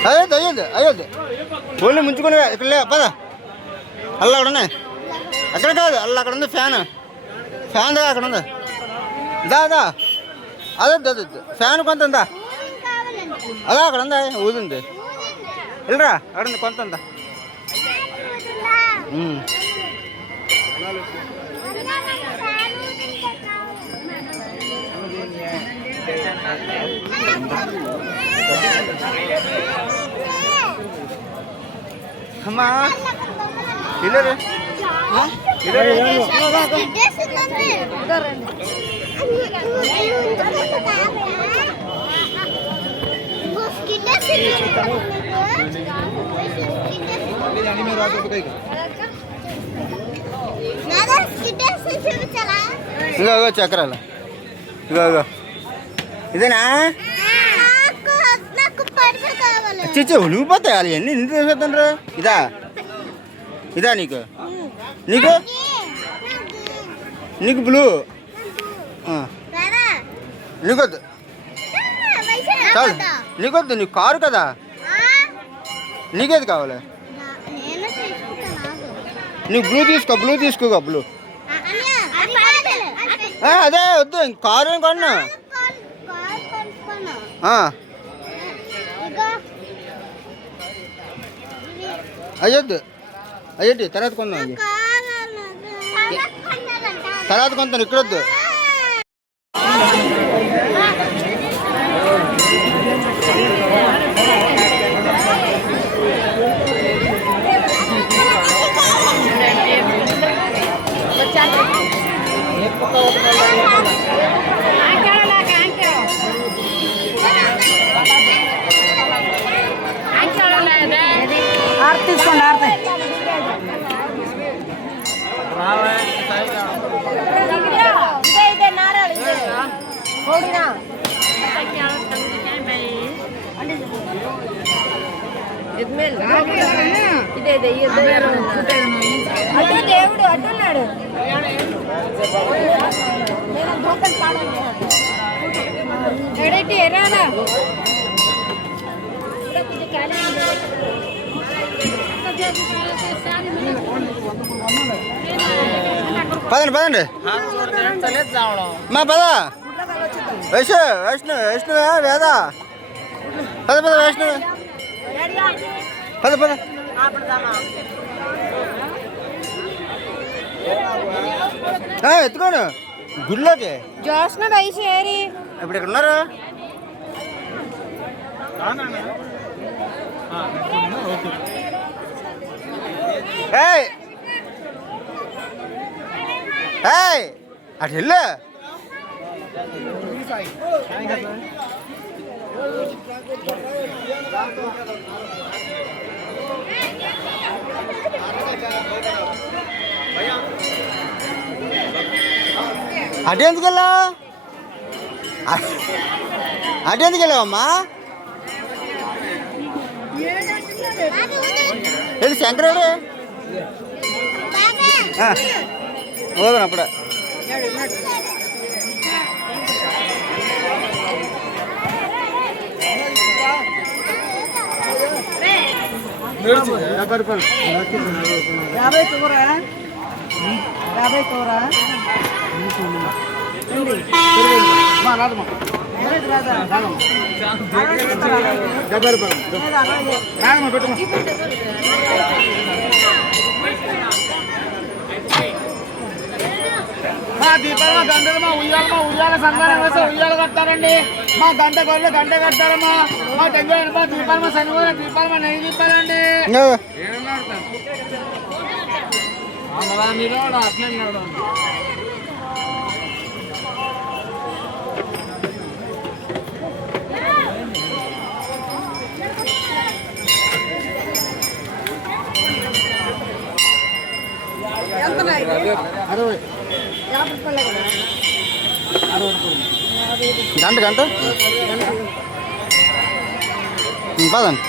అయ్యొద్దు అయ్యొద్దు అయ్యొద్దు ఓన్లీ ముంచుకుని ఇక్కడ లే పద అల్ల అక్కడ ఉన్నాయి అక్కడ కాదు అల్ల అక్కడ ఉంది ఫ్యాన్ ఫ్యాన్ దా అక్కడ ఉంది దా దా అదొద్దు అదొద్దు ఫ్యాన్ కొంత ఉందా అదే అక్కడ ఉందా ఊదుంది వెళ్ళరా అక్కడ ఉంది కొంత ఉందా అమ్మా ఇల్లరే ఇగో చక్రాలు ఇగో ఇదేనా చిచ్చు ఉలిగిపోతాయి అది ఎన్ని ఎన్ని తీసుకొద్దండ్రు ఇదా నీకు నీకు నీకు బ్లూ నీకొద్దు చాలు నీకొద్దు నీకు కారు కదా నీకేది కావాలి నీకు బ్లూ తీసుకో బ్లూ అదే వద్దు ఇంక కారు ఏం కొన్నా అయ్యొద్దు తర్వాత కొందాం అది తర్వాత కొంటాను ఇక్కడొద్దు తీసుకోండి ఆడతాయి దేవుడు అడ్డున్నాడు ఎడటి ఎరాదా పదండి మా పద వైష్ణవ వేద పద వైష్ణవ పద ఎత్తుకోను గుడిలోకి జోష్న బయసేరి ఇప్పుడు ఇక్కడ ఉన్నారు అటు వెళ్ళు అటెందుకు వెళ్ళావమ్మా ఏంటి శంకరాడు పోదాను అప్పుడే యాభై కూరా మా దీపాల గంటలు మా ఉయ్యాల సంతానం వేస్తే ఉయ్యాలు కట్టారండి మా గంట గొర్రెలు గంట కట్టారమ్మా మా దగ్గర మా దీపాలు మా సన్నిగోలు దీపాలు మా నెయ్యి దీపాలండి మీరు అట్లే గంట పదండి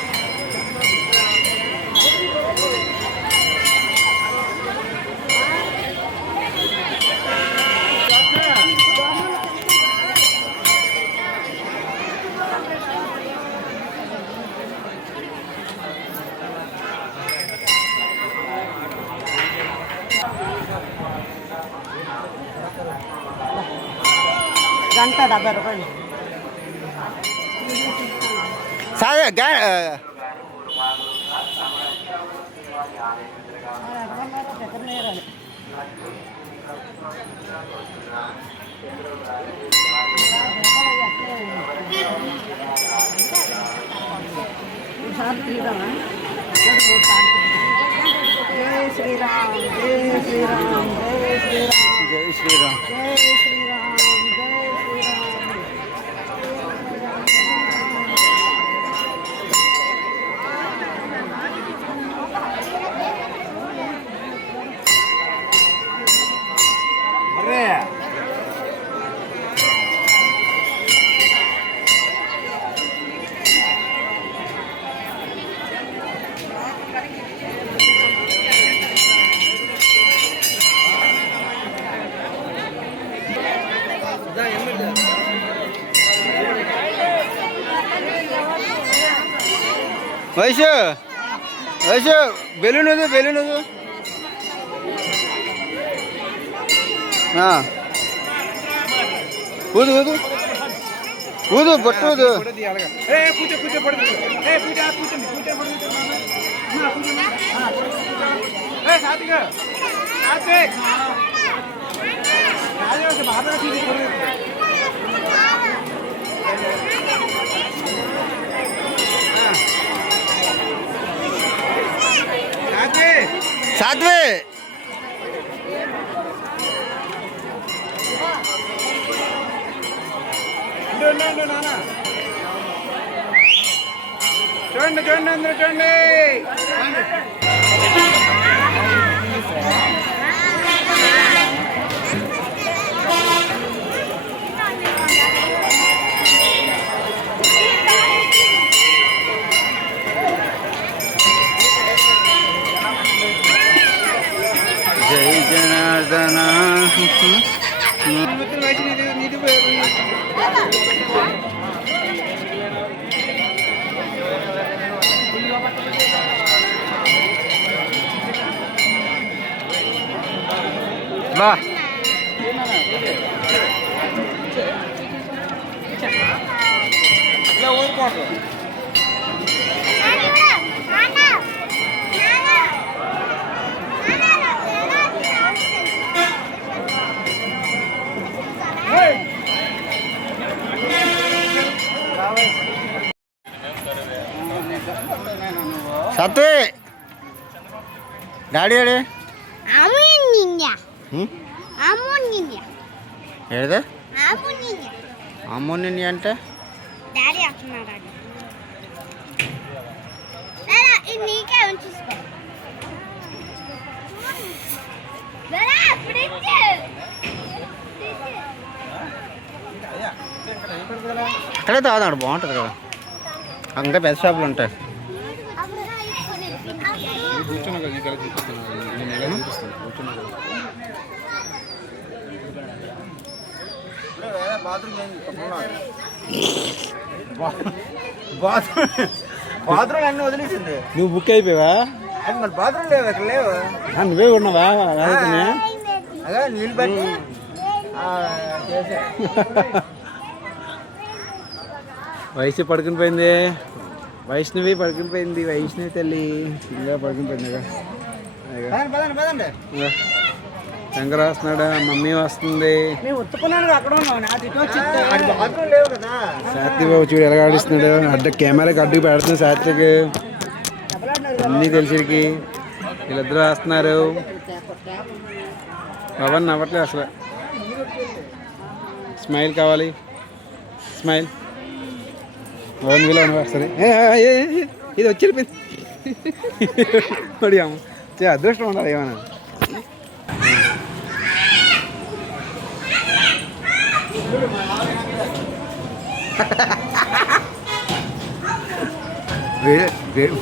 గంట 70 రూపాయలు శ్రీరామ్ జై శ్రీరామ్ జై శ్రీరామ్ జై శ్రీరామ్. జై శ్రీరామ్ జై శ్రీరామ్. వయసు వయసు బెలూన్ బెలూన్ ఊదు ఊదు ఊదు బొట్టు ఊదు. కూర్చో కూర్చో పడుతుంది. పూజ కూర్చోండి. పూజ పడుతుంది. సాత్విక సాత్విక్ బాగా తీసి సాధ్వే నాన్న చూడండి చూడండి అందరూ చూడండి. జై జనార్దన. బా ఇలా ఓడిపోదు. సత్వే డాడీ డాడీ ఏదా అమ్మోని అంటే డాడీ వస్తున్నాడు. ఇది నీకే ఉంచుకో. అక్కడే తాగుతాడు బాగుంటుంది కదా. ఇంకా పెద్ద షాపులు ఉంటాయి. కూర్చున్నా కదా ఇక్కడ చూపిస్తాను. నేను ఎలా చూపిస్తాను కూర్చున్నా కదా. బాత్రూమ్ అన్నీ వదిలేసింది. నువ్వు బుక్ అయిపోయావా? అది మరి బాత్రూమ్ లేవు అక్కడ లేవు. నువ్వే ఉన్నావా? అదే నీళ్ళు పెట్టి వయసు పడుకుని పోయింది. వైష్ణవి పడుకుని పోయింది. వైష్ణవి తల్లి ఇంకా పడుకుని పోయింది. పదండి పదండి. శంకర్ వస్తున్నాడు. మమ్మీ వస్తుంది. నేను ఒత్తుకున్నాను అక్కడ ఉన్నాను. అది ఇటు వచ్చి బాత్రూమ్ లేవు కదా. సాత్విక్ బాబు చూడు ఎలా ఆడిస్తున్నాడు. కెమెరాకి అడ్డుకు పెడుతున్నాడు సాత్విక్. అన్నీ తెలిసిరికి వీళ్ళిద్దరూ వస్తున్నారు. పవన్ నవ్వట్లేదు అసలు. స్మైల్ కావాలి. స్మైల్ పవన్ వీళ్ళు వస్తుంది. ఇది వచ్చి పడియాము. అదృష్టం ఉండాలి ఏమన్నా.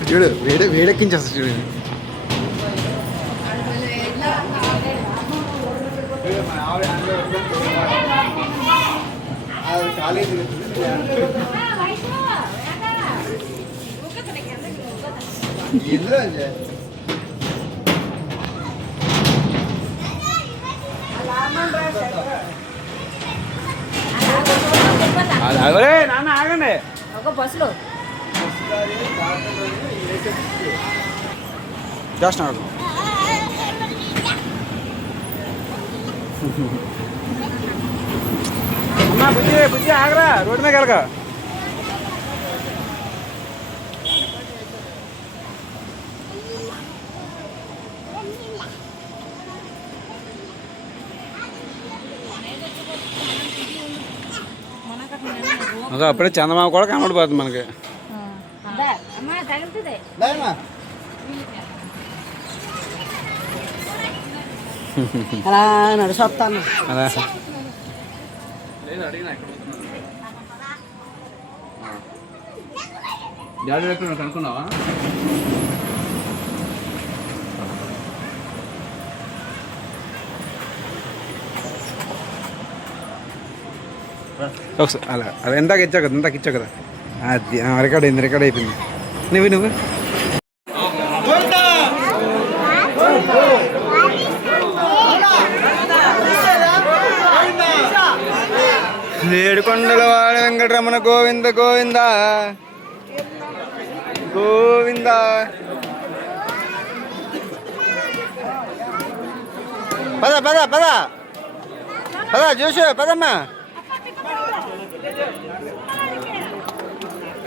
చూడు వేడెక్కించేస్తా చూడు. నాన్న ఆగండి. ఒక బస్సులో చేస్తున్నాడు అమ్మా బుజ్జి బుజ్జి ఆగరా రోడ్డు మీద వెళ్ళక అదే అప్పుడే చందమామ కూడా కనబడిపోతుంది మనకి అలా నడిచొస్తాను. అలా డాడీ ఎక్కడ కనుక్కున్నావా? ఒకసారి అలా అలా ఇందాక ఇచ్చావు కదా అది రికార్డ్ అయిపోయింది. నువ్వు ఏడుకొండల వాడ వెంకటరమణ గోవింద గోవింద గోవింద. పద పద పద పద జోషు పదమ్మా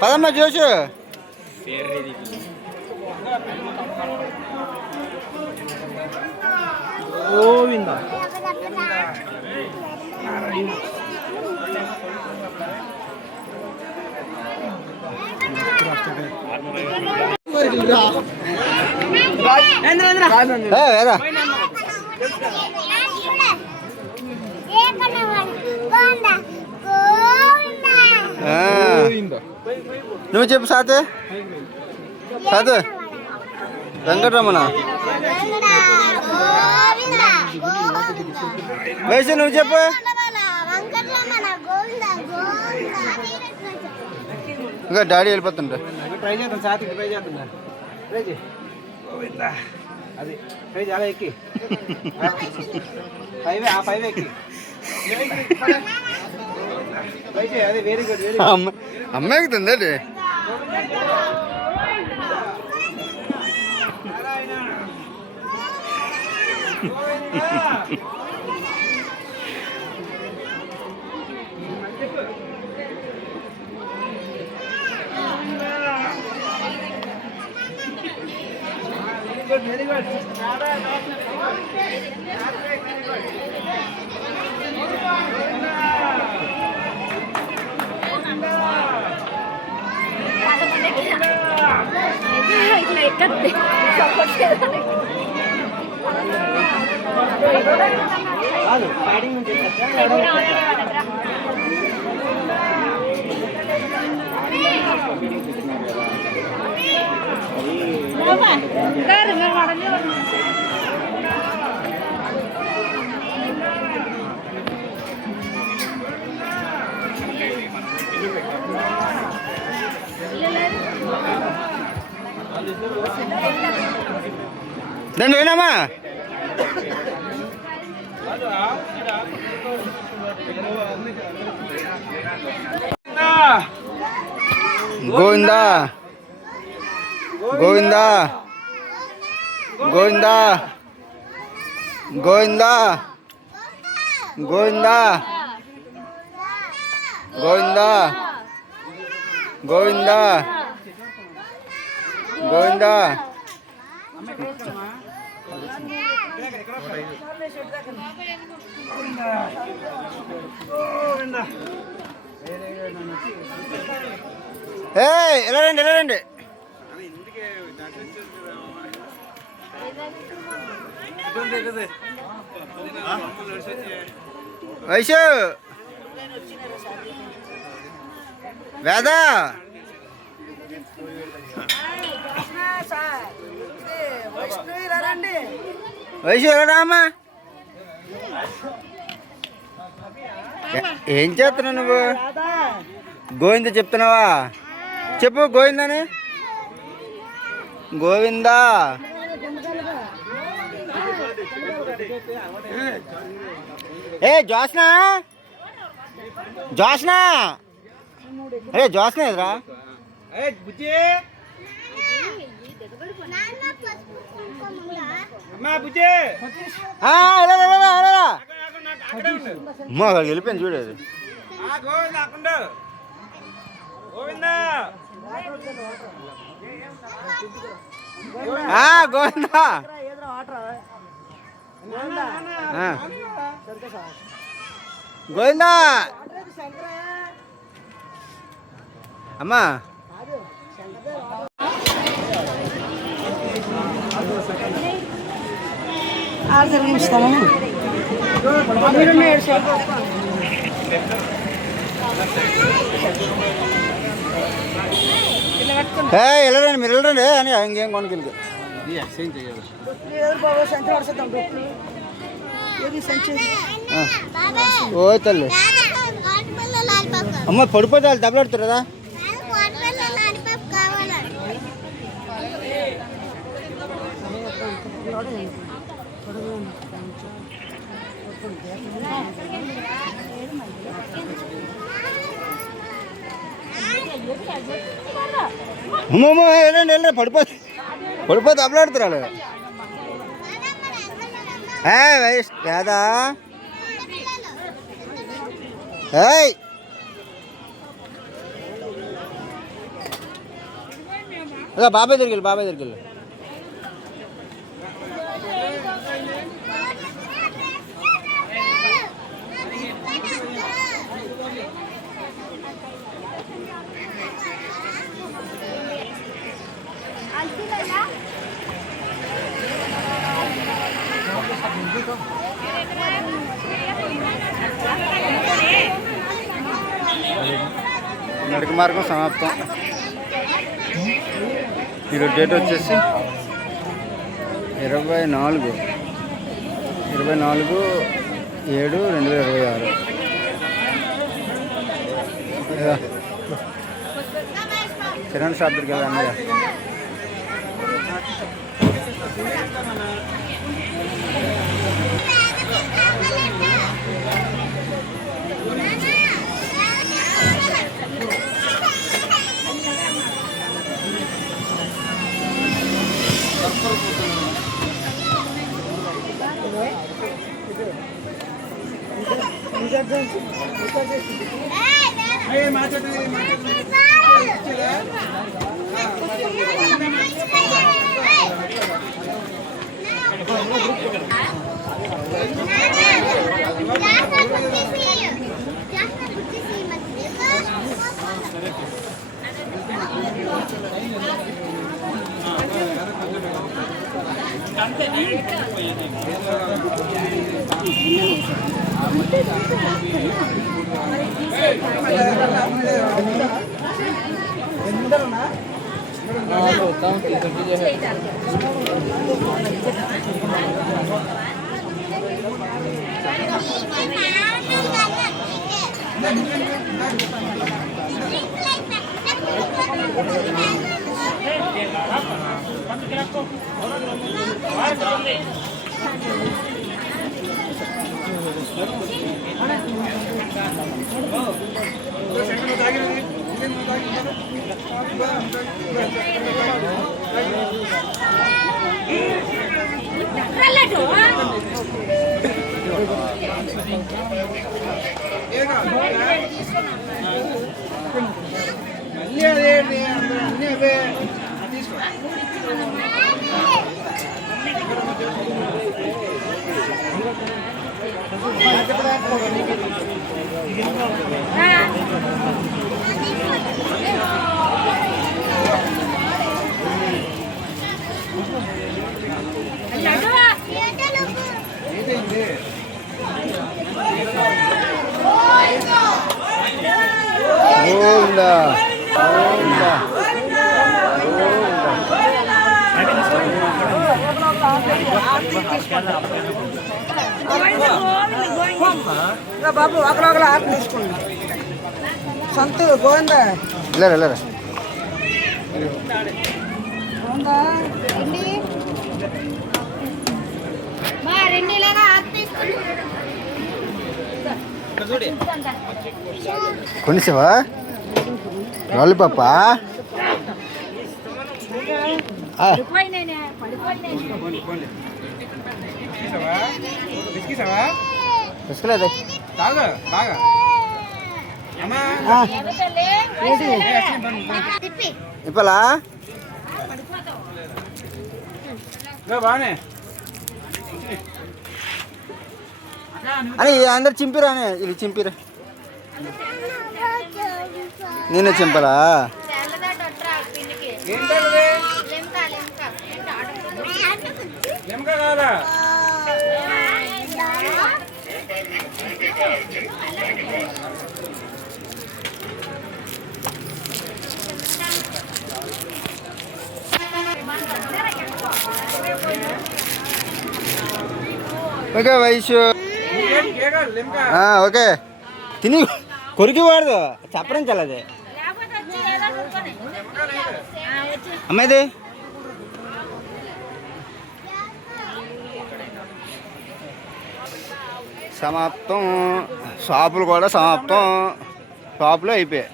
పదమ్మా జోషు. గోవింద నువ్వు చెప్పు సాతే సాతే వెంకటరమణ వయసు నువ్వు చెప్పు. ఇంకా డాడీ వెళ్ళిపోతుంటా ట్రై చేద్దాం సాతి ట్రై చేద్దాం ట్రై చేయి అది ట్రై చాలా ఎక్కి పైవే ఎక్కి ట్రై చేయి. అదే వెరీ గుడ్ వెరీ గుడ్. అమ్మ ఎక్కుతుంది అది వెరీ గుడ్. ఇట్లా ఎక్కద్ది దండి వేనామా గోవిందా గోవిందా గోవిందా గోవిందా గోవిందా గోవిందా గోవిందా గోవిందా. ఎలా రండి వైశు వేదా వైశు ఎలా అమ్మా ఏం చేస్తున్నావు నువ్వు? గోవింద చెప్తున్నావా? చెప్పు గోవిందని. గోవిందా ఏ జోస్నా జోస్నా అరే జోస్నా ఎదురా అమ్మా అక్కడికి వెళ్ళిపోయింది చూడేది. గోవిందా గోవిందా అమ్మా వెళ్ళరండి, మీరు వెళ్ళరండి అని ఇంకేం కొనుకెళ్ళి ఎక్స్చేంజ్ చేయాలి. ఓ తల్లి అమ్మ పడిపోతే వాళ్ళు దెబ్బలాడుతారు కదా. అమ్మమ్మ వెళ్ళండి వెళ్ళండి, పడిపోతే దెబ్బలాడుతారు వాళ్ళు. లేదా బాబాయ్ దగ్గరికి వెళ్ళి, బాబాయ్ దగ్గరికి వెళ్ళి. నడక మార్గం సమాప్తం. ఈరోజు డేట్ వచ్చేసి 24/7/2026. కిరణ్ షాప్ దగ్గరికి వెళ్ళండి. బాబు ఒకరు ఆకు తీసుకోండి. సంతు గోవిందా వెళ్ళరా కొనిసావా లాలీపాపా? పడిపోయినేనే పడిపోయినేనే తీసుకులేదు ఇప్పలా అని అందరు చింపిరానే ఇది చింపిరా నేనే చింపలా ఓకే వయసు ఓకే తిని కొరికి వాడదు చప్పరించాలి అమ్మాయిది సమాప్తం షాపులు కూడా సమాప్తం షాపులు అయిపోయాయి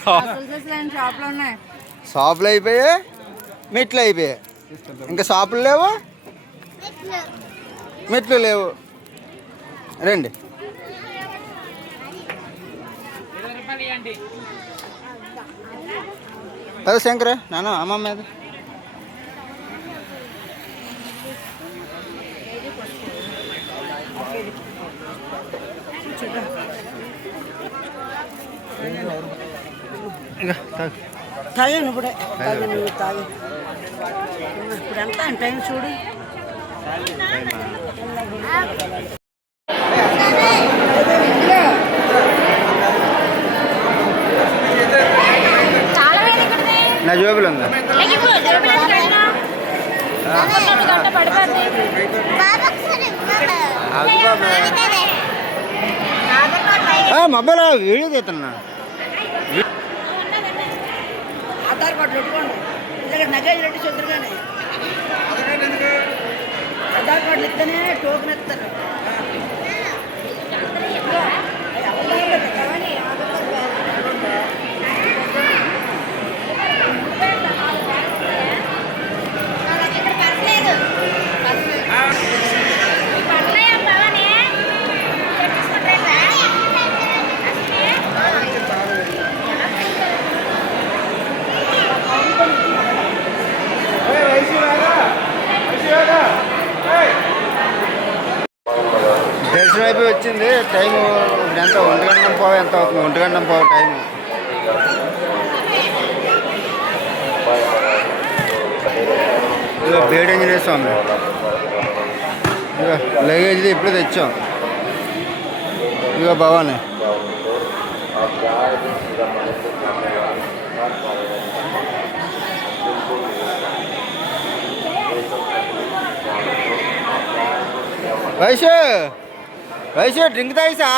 షాప్లో ఉన్నాయి. షాపులు అయిపోయాయి మెట్లు అయిపోయాయి ఇంకా షాపులు లేవు మెట్లు లేవు రండి అదే శంకర నాన్న అమ్మమ్మ మీద తాగాను ఇప్పుడే తాగాను తాగి ఇప్పుడు ఎంత టైం చూడు నా జోబులు ఉందా మొబైల్ వీడియో తీస్తున్నా ఆధార్ కార్డు పెట్టుకోండి దగ్గర నగేజ్ రెడ్డి చూద్దరుగానే ఆధార్ కార్డులు ఇస్తేనే టోకెన్ ఇస్తారు దర్శనం అయిపోయి వచ్చింది టైము ఎంత 1 గంట పోవు ఎంత అవుతుంది 1 గంట పోవు టైము ఇక బేడ్ ఆంజనేయ స్వామి ఇక లగేజ్ ఇప్పుడే తెచ్చాం ఇక భవానీ వయసు వయసు డ్రింక్ తాగిసా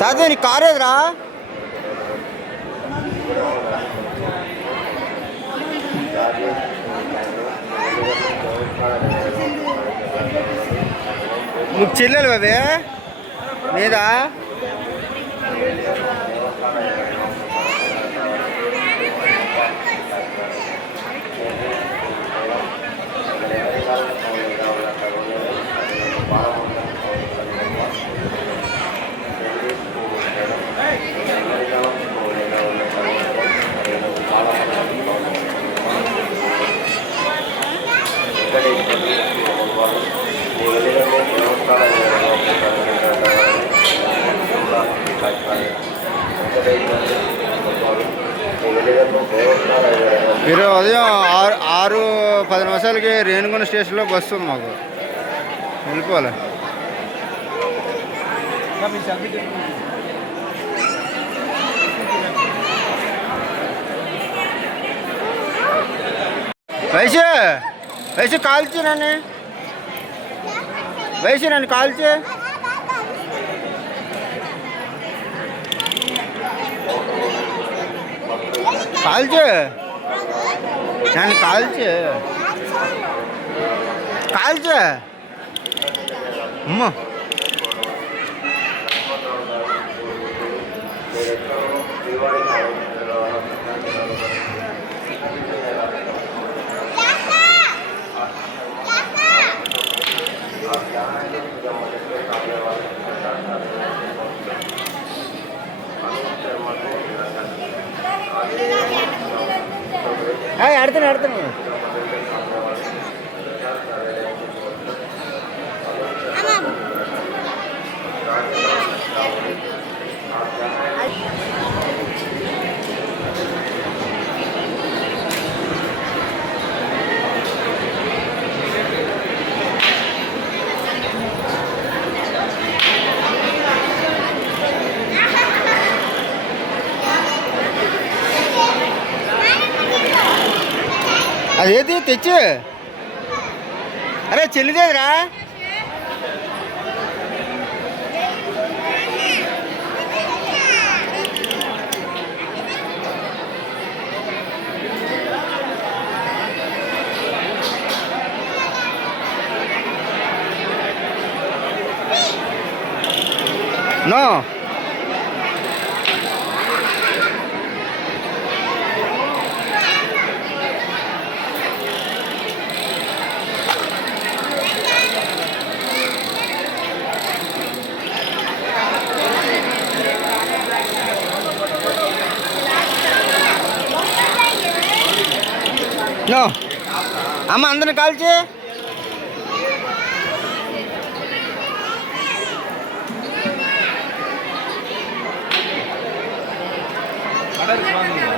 సాధు నీ కారు ఎదురా నువ్వు చెల్లెలు అవి మీదా మీరు ఉదయం 6:10 నిమిషాలకి రేణుగుంట స్టేషన్లో బస్సు ఉంది మాకు వెళ్ళిపోవాలి వయసు వయసు కాల్చి నన్ను వయసు నన్ను కాల్చి కాల్చి దాన్ని కాల్చే అమ్మ ఆడుతాను అదేది తెచ్చు. అరే చెల్లిదేదిరా. నో నో అమ్మ అందరిని కాల్చి అడగ